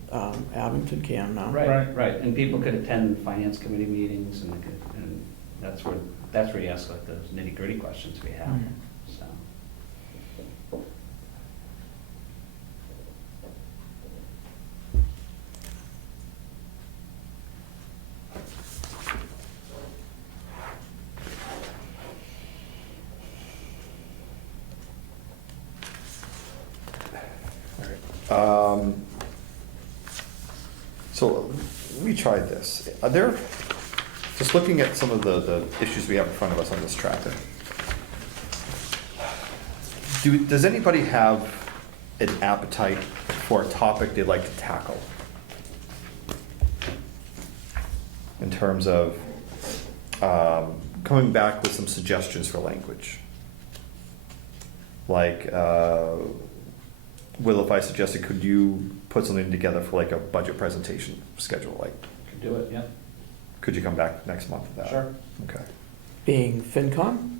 Abington Cam now. Right, and people could attend finance committee meetings, and that's where you ask like those nitty-gritty questions we have, Mm. so. So let me try this. Are there, just looking at some of the issues we have in front of us on this chapter, does anybody have an appetite for a topic they'd like to tackle? In terms of coming back with some suggestions for language. Like, Will, if I suggested, could you put something together for like a budget presentation schedule? Like, Could do it, yeah. could you come back next month with that? Sure. Okay. Being FinCom?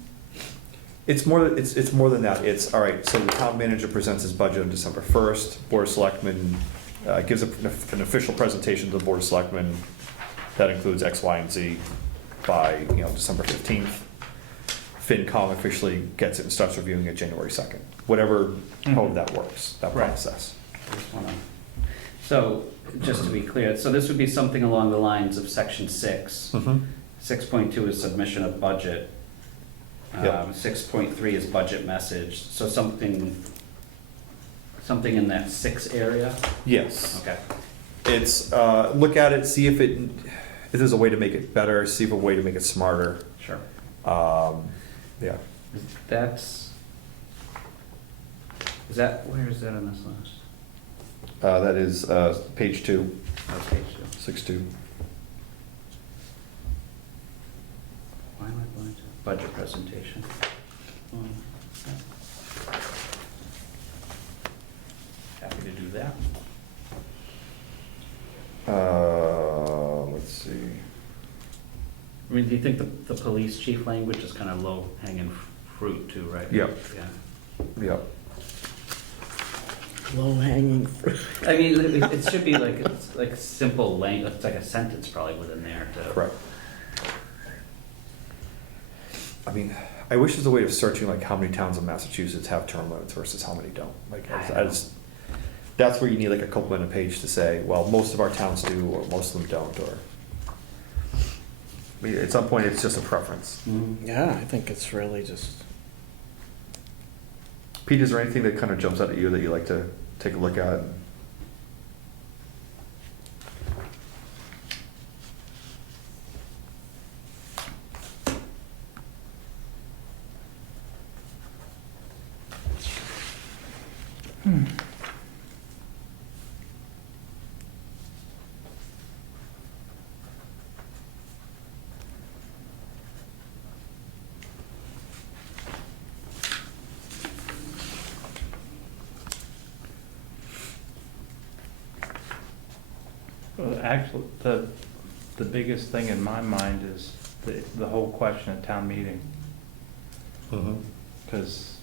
It's more than that. It's, all right, so the town manager presents his budget on December 1st. Board of Selectmen gives an official presentation to the Board of Selectmen that includes X, Y, and Z by, December 15th. FinCom officially gets it and starts reviewing it January 2nd. Whatever, however that works, that Right. process. So, just to be clear, so this would be something along the lines of section 6. Mm-hmm. 6.2 is submission of budget. Yep. 6.3 is budget message, so something in that 6 area? Yes. Okay. It's, look at it, see if there's a way to make it better, see if a way to make it smarter. Sure. Yeah. Where is that on this list? That is page 2, Oh, page 2. 6.2. Why am I going to? Budget presentation. Happy to do that. Let's see. I mean, do you think the police chief language is kind of low hanging fruit too, right? Yep. Yeah. Yep. Low hanging fruit. I mean, it should be like, it's like simple language, it's like a sentence probably within there to. Correct. I mean, I wish there's a way of searching like how many towns in Massachusetts have term limits versus how many don't. Like, I just, that's where you need like a couple minute page to say, well, most of our towns do, or most of them don't, or. I mean, at some point, it's just a preference. Yeah, I think it's really just, Pete, is there anything that kind of jumps out at you that you like to take a look at? Well, actually, the biggest thing in my mind is the whole question of town meeting, because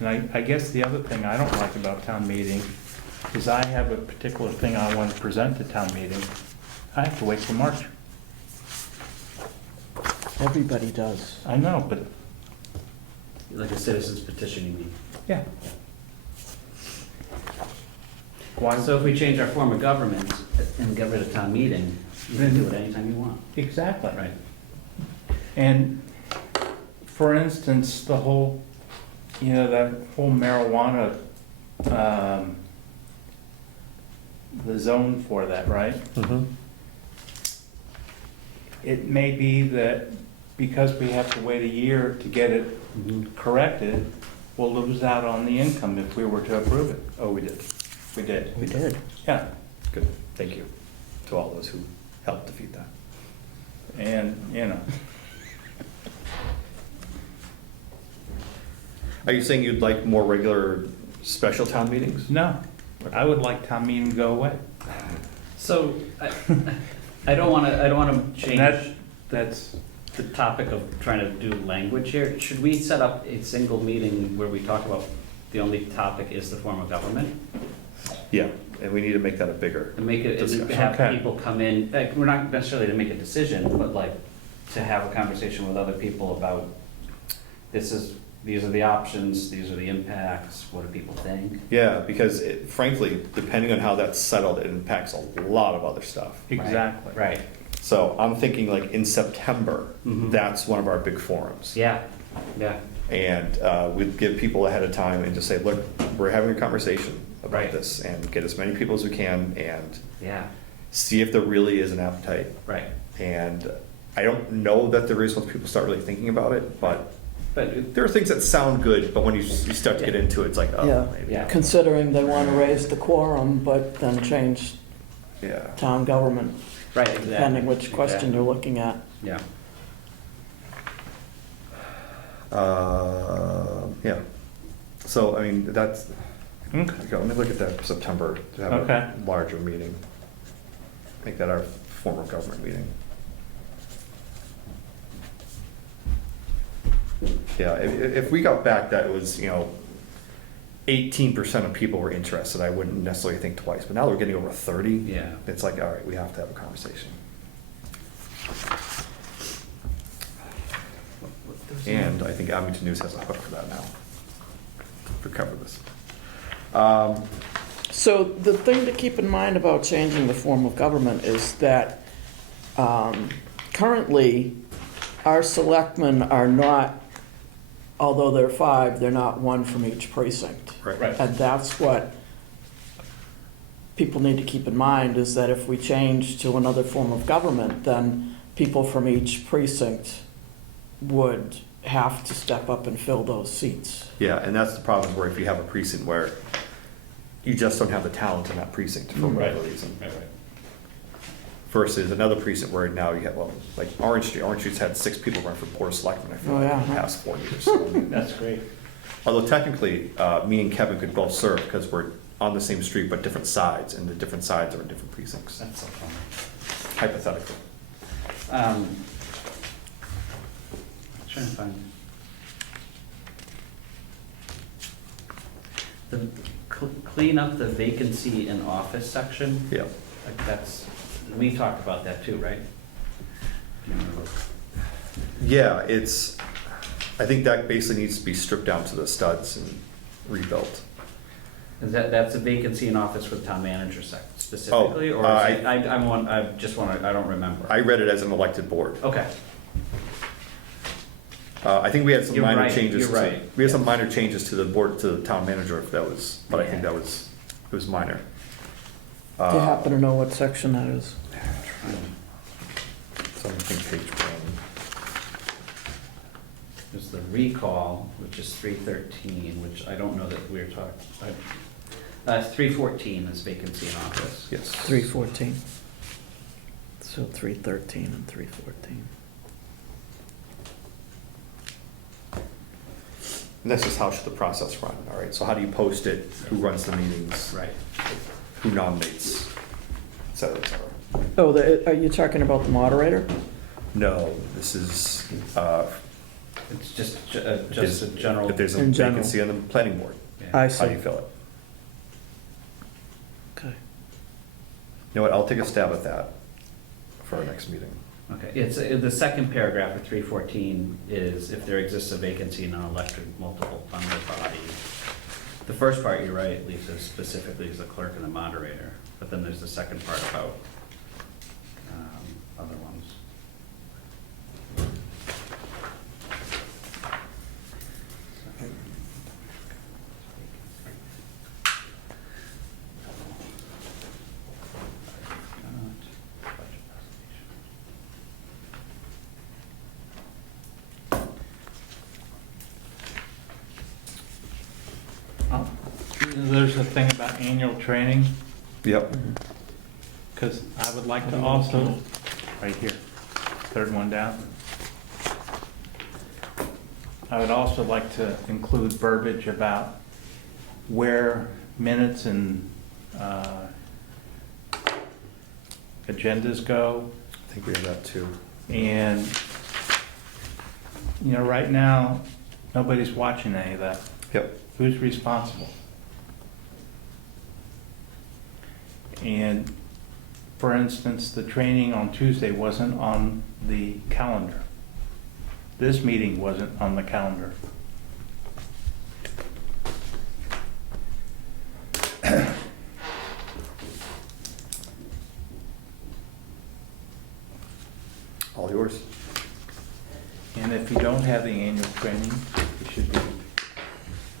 and I guess the other thing I don't like about town meeting is I have a particular thing I want to present to town meeting. I have to wait till March. everybody does. I know, but Like a citizen's petition, you mean? yeah. Why? So if we change our form of government and get rid of town meeting, you can do it anytime you want. Exactly. Right. And for instance, the whole, that whole marijuana, the zone for that, right? It may be that because we have to wait a year to get it corrected, we'll lose out on the income if we were to approve it. Oh, we did. We did. We did. Yeah. Good, thank you to all those who helped defeat that. And, Are you saying you'd like more regular special town meetings? no, I would like town meeting to go away. So, I don't wanna And change that's, the topic of trying to do language here. Should we set up a single meeting where we talk about the only topic is the form of government? Yeah, and we need to make that a bigger. And make it, and Discussion. have Okay. people come in, like, we're not necessarily to make a decision, but like, to have a conversation with other people about, these are the options, these are the impacts, what do people think? Yeah, because frankly, depending on how that's settled, it impacts a lot of other stuff. exactly. Right, So I'm thinking like in September, Mhm. that's one of our big forums. yeah. And we'd give people ahead of time and just say, look, we're having a conversation about Right. this, and get as many people as we can and Yeah, see if there really is an appetite. right. And I don't know that there is once people start really thinking about it, but But, there are things that sound good, but when you start to get into it, it's like, Yeah. oh, maybe. Yeah. Considering they want to raise the quorum, but then change Yeah. town government, right, exactly. depending which question Exactly. you're looking at. Yeah. Yeah. So, I mean, that's, Okay. okay, let me look at that September to have Okay. a larger meeting. Make that our form of government meeting. Yeah, if we got back that it was, 18% of people were interested, I wouldn't necessarily think twice, but now we're getting over 30. Yeah. It's like, all right, we have to have a conversation. And I think Abington News has a hook for that now, to cover this. So the thing to keep in mind about changing the form of government is that currently, our selectmen are not, although they're 5, they're not one from each precinct. Right. And that's what people need to keep in mind, is that if we change to another form of government, then people from each precinct would have to step up and fill those seats. Yeah, and that's the problem where if you have a precinct where you just don't have the talent in that precinct for whatever reason. Right. Versus another precinct where now you have, well, like Orange Street. Orange Street's had 6 people run for Board of Selectmen, I feel Oh, like, yeah. in the past 4 years. So, I mean, That's great. although technically, me and Kevin could both serve because we're on the same street but different sides, and the different sides are in different precincts, That's so fun. hypothetically. Trying to find. The, clean up the vacancy in office section, Yeah. like that's, we talked about that too, right? Yeah, it's, I think that basically needs to be stripped down to the studs and rebuilt. Is that's a vacancy in office with town manager specifically, or is I just want to, I don't remember. I read it as an elected board. Okay, I think we had some You're minor right, changes. you're right, We had some yes. minor changes to the board, to the town manager, if that was, but I think Yeah. it was minor. Do you happen to know what section that is? So I think page one. there's the recall, which is 313, which I don't know that we're talking, 314 is vacancy in office. Yes. 314. So 313 and 314. And that's just how should the process run, all right? So how do you post it? Who runs the meetings? Right. Who nominates? Et cetera, et cetera. Oh, are you talking about the moderator? No, this is, It's just a general. if there's a In general. vacancy on the planning board, Yeah. I how do see. you fill it? Okay. You know what, I'll take a stab at that for our next meeting. Okay, it's, the second paragraph of 314 is if there exists a vacancy in an elected multiple member body. The first part, you're right, Lisa, specifically is the clerk and the moderator, but then there's the second part about other ones. There's a thing about annual training, Yep. because I would like to also, right here, third one down. I would also like to include verbiage about where minutes and agendas go. I think we have that too. And, you know, right now, nobody's watching any of that. Yep. Who's responsible? And, for instance, the training on Tuesday wasn't on the calendar. This meeting wasn't on the calendar. All yours. And if you don't have the annual training, you should be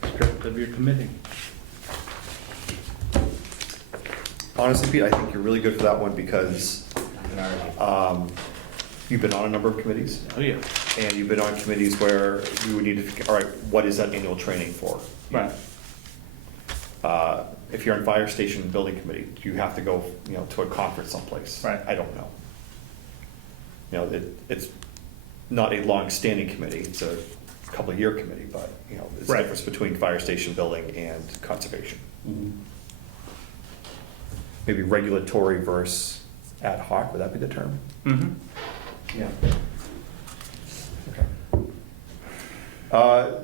stripped of your committee. Honestly, Pete, I think you're really good for that one because you've been on a number of committees. Oh, yeah. And you've been on committees where we would need to, all right, what is that annual training for? Right. If you're on fire station building committee, do you have to go, you know, to a conference someplace? Right. I don't know. You know, it's not a long-standing committee, it's a couple-year committee, but, you know, there's a Right. difference between fire station building and conservation. Maybe regulatory versus ad hoc, would that be the term? Mm-hmm. Yeah. Okay.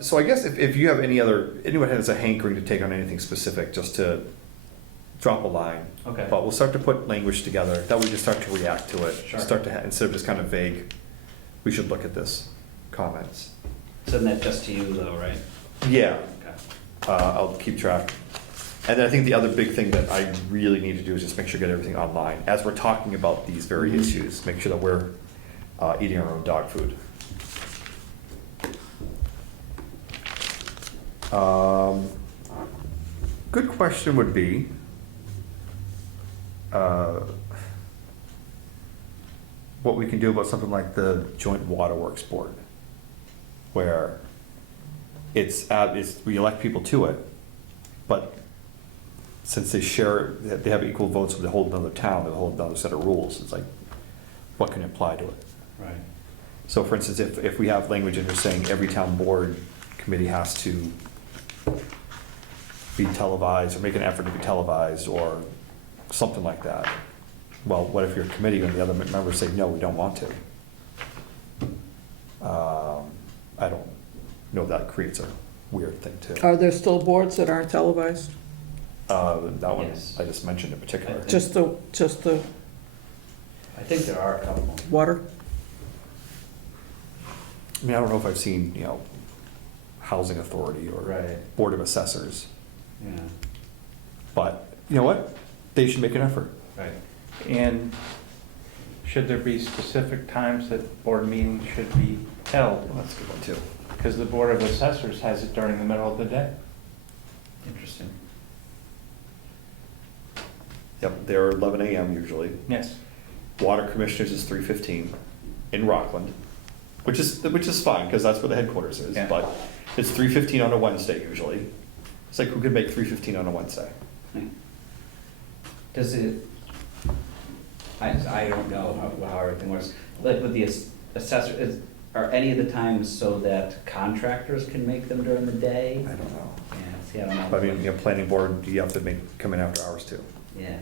So I guess if you have anyone has a hankering to take on anything specific, just to drop a line. Okay. But we'll start to put language together, that we just start to react to it. Sure. Start to, instead of just kind of vague, we should look at this, comments. Send that just to you though, right? Yeah, Okay. I'll keep track. And then I think the other big thing that I really need to do is just make sure to get everything online. As we're talking about these very issues, make sure that we're eating our own dog food. Good question would be, what we can do about something like the Joint Waterworks Board, where we elect people to it, but since they have equal votes with a whole another town, with a whole another set of rules, it's like, what can apply to it? Right. So for instance, if we have language in here saying every town board committee has to be televised, or make an effort to be televised, or something like that. Well, what if your committee and the other members say, no, we don't want to? I don't know if that creates a weird thing too. Are there still boards that aren't televised? That one, Yes. I just mentioned in particular. Just the I think there are a couple. water? I mean, I don't know if I've seen, Housing Authority or Right. Board of Assessors, Yeah, but you know what? They should make an effort. right. And should there be specific times that board meetings should be held? Well, that's a good one too. Because the Board of Assessors has it during the middle of the day. Interesting. Yep, they're 11 a.m. usually. Yes. Water Commissioners is 3:15 in Rockland, which is fine, because that's where the headquarters is, Yeah. but it's 3:15 on a Wednesday usually. It's like, who could make 3:15 on a Wednesday? Does it, I don't know how everything works, like with the assessor, are any of the times so that contractors can make them during the day? I don't know. Yeah, see, I don't know. But I mean, planning board, you have to come in after hours too. Yeah,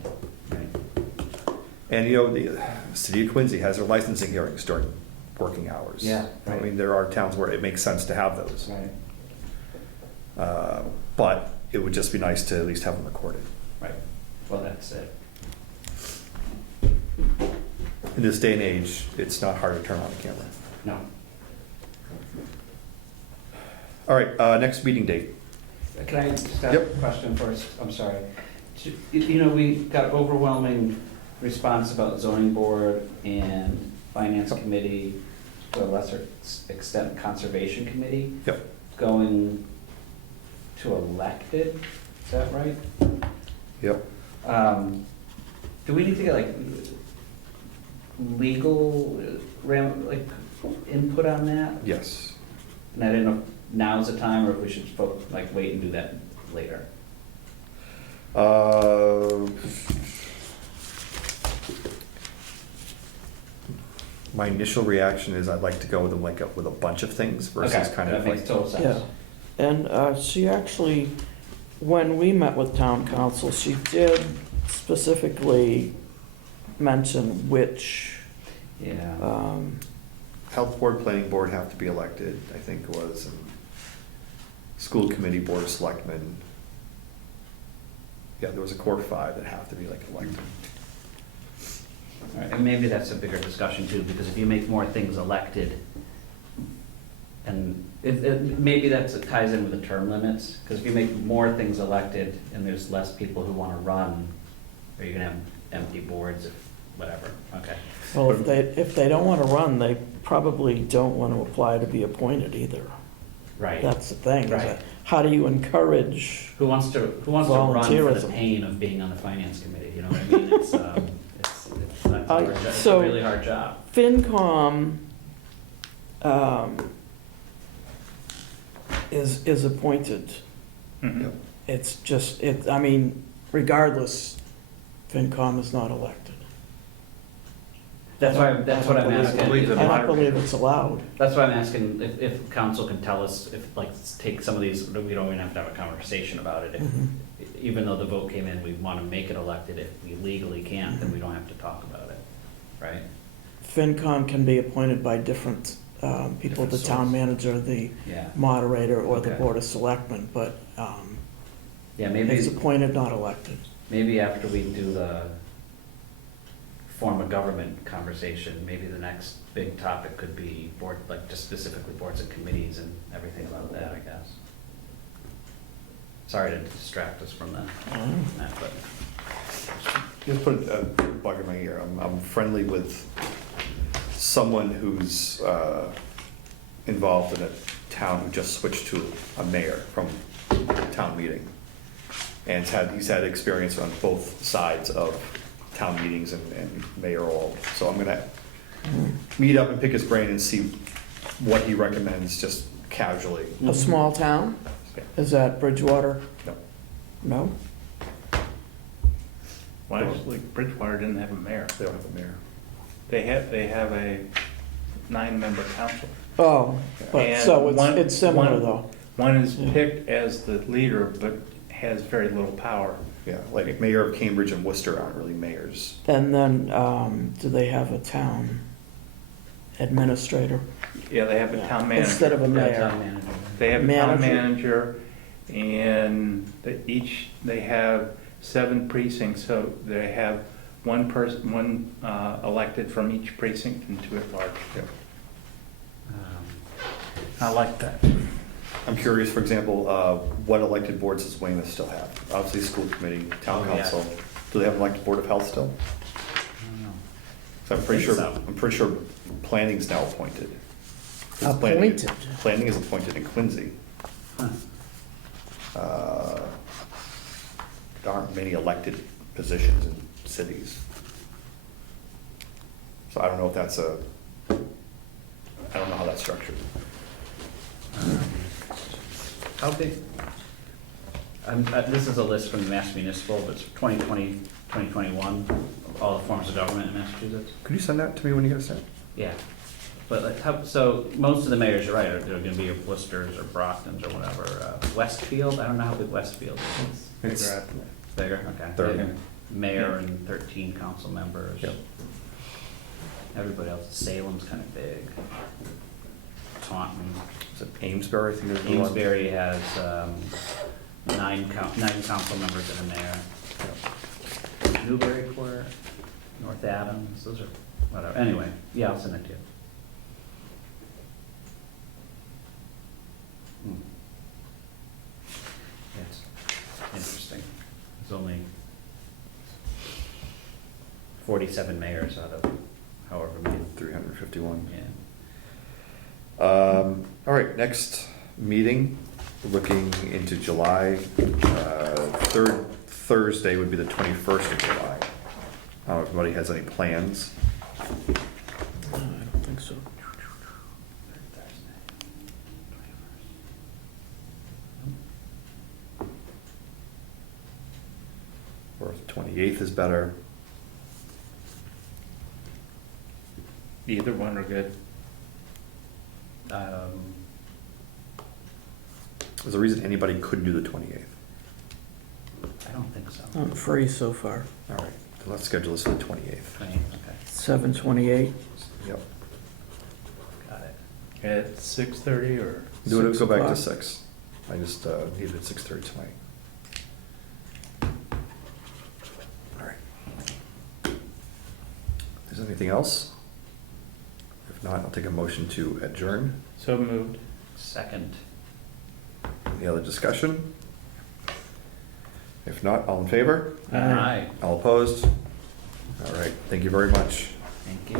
right. And the city of Quincy has their licensing hearings during working hours. Yeah, I right. mean, there are towns where it makes sense to have those. Right, But it would just be nice to at least have them recorded. right. Well, that's it. In this day and age, it's not hard to turn on a camera. No. All right, next meeting date. Can I just ask a Yep. question first? I'm sorry. We got overwhelming response about zoning board and finance committee, to a lesser extent conservation committee, Yep. going to elected, is that right? Yep. Do we need to get legal input on that? Yes. And I didn't know if now's the time or if we should wait and do that later. My initial reaction is I'd like to go with them with a bunch of things versus Okay, kind that of makes total sense. Yeah. And she actually, when we met with town council, she did specifically mention which, Yeah. health board, planning board have to be elected, I think it was, and school committee, board of selectmen. Yeah, there was a core 5 that have to be elected. All right, and maybe that's a bigger discussion too, because if you make more things elected, and maybe it ties in with the term limits, because if you make more things elected and there's less people who want to run, are you gonna have empty boards, whatever, okay. well, if they don't want to run, they probably don't want to apply to be appointed either. Right. That's the thing. is Right. that How do you encourage, Who wants to run for the Volunteerism. pain of being on the finance committee, you know what I mean? It's a hard job. It's a so- really hard job. FinCom is appointed. Mhm. Yep. It's just, regardless, FinCom is not elected. That's what I'm I believe asking. the I don't moderator- believe it's allowed. That's why I'm asking if council can tell us, take some of these, we don't even have to have a conversation about it. Mhm. Even though the vote came in, we want to make it elected, if we legally can't, then we don't have to talk about it, right? FinCom can be appointed by different people, the Different town source. manager, the Yeah, moderator, or the Okay. board of selectmen, but yeah, it's maybe, appointed, not elected. maybe after we do the form of government conversation, maybe the next big topic could be board, just specifically boards and committees and everything about that, I guess. Sorry to distract us from that, but. Just put a bug in my ear. I'm friendly with someone who's involved in a town who just switched to a mayor from town meeting. And he's had experience on both sides of town meetings and mayoral. So I'm gonna meet up and pick his brain and see what he recommends, just casually. A small town? Is that Bridgewater? No. No? Well, actually, Bridgewater didn't have a mayor. They don't have a mayor. They have a 9-member council. Oh, but, And so one- it's similar one- though. One is Yeah. picked as the leader, but has very little power. Yeah, like mayor of Cambridge and Worcester aren't really mayors. And then, do they have a town administrator? Yeah, they have a town manager. Instead of a Yeah, mayor. town manager. They have a town Manager. manager, and they have 7 precincts, so they have one person, one elected from each precinct and 2 at large. I like that. I'm curious, for example, what elected boards does Weymouth still have? Obviously, school committee, town Oh, yeah. council. Do they have an elected board of health still? I don't know. So I'm pretty think sure, so. I'm pretty sure planning's now appointed. 'Cause planning- Appointed? Planning is appointed in Quincy. Huh. There aren't many elected positions in cities. So I don't know if that's I don't know how that's structured. How big, this is a list from the Mass Municipal, but it's 2020, 2021, all the forms of government in Massachusetts. Could you send that to me when you get a sec? Yeah, but like, so most of the mayors, you're right, they're gonna be your Worcesters or Brockton's or whatever. Westfield, I don't know how big Westfield is. It's Bigger, okay. Thirty. Mayor and 13 council members. Yep. Everybody else, Salem's kind of big. Taunton. Is it Amesbury? I think there's one. Amesbury has 9 council members and a mayor. Newburyport, North Adams, those are, whatever, anyway, yeah, I'll send it to you. Hmm. Yeah, it's interesting. There's only 47 mayors out of however many. 351. Yeah. All right, next meeting, looking into July, third Thursday would be the 21st of July. I don't know if anybody has any plans. I don't think so. Or if the 28th is better. Either one are good. Is there a reason anybody couldn't do the 28th? I don't think so. I'm free so far. All right, then let's schedule this for the 28th. Okay, 7:28. Yep. got it. At 6:30 or? Do it, 6 go back to o'clock. 6. I just needed it at 6:30 tonight. All right. Is there anything else? If not, I'll take a motion to adjourn. So moved. Second. Any other discussion? If not, all in favor? Aye. All opposed? All right, thank you very much. Thank you.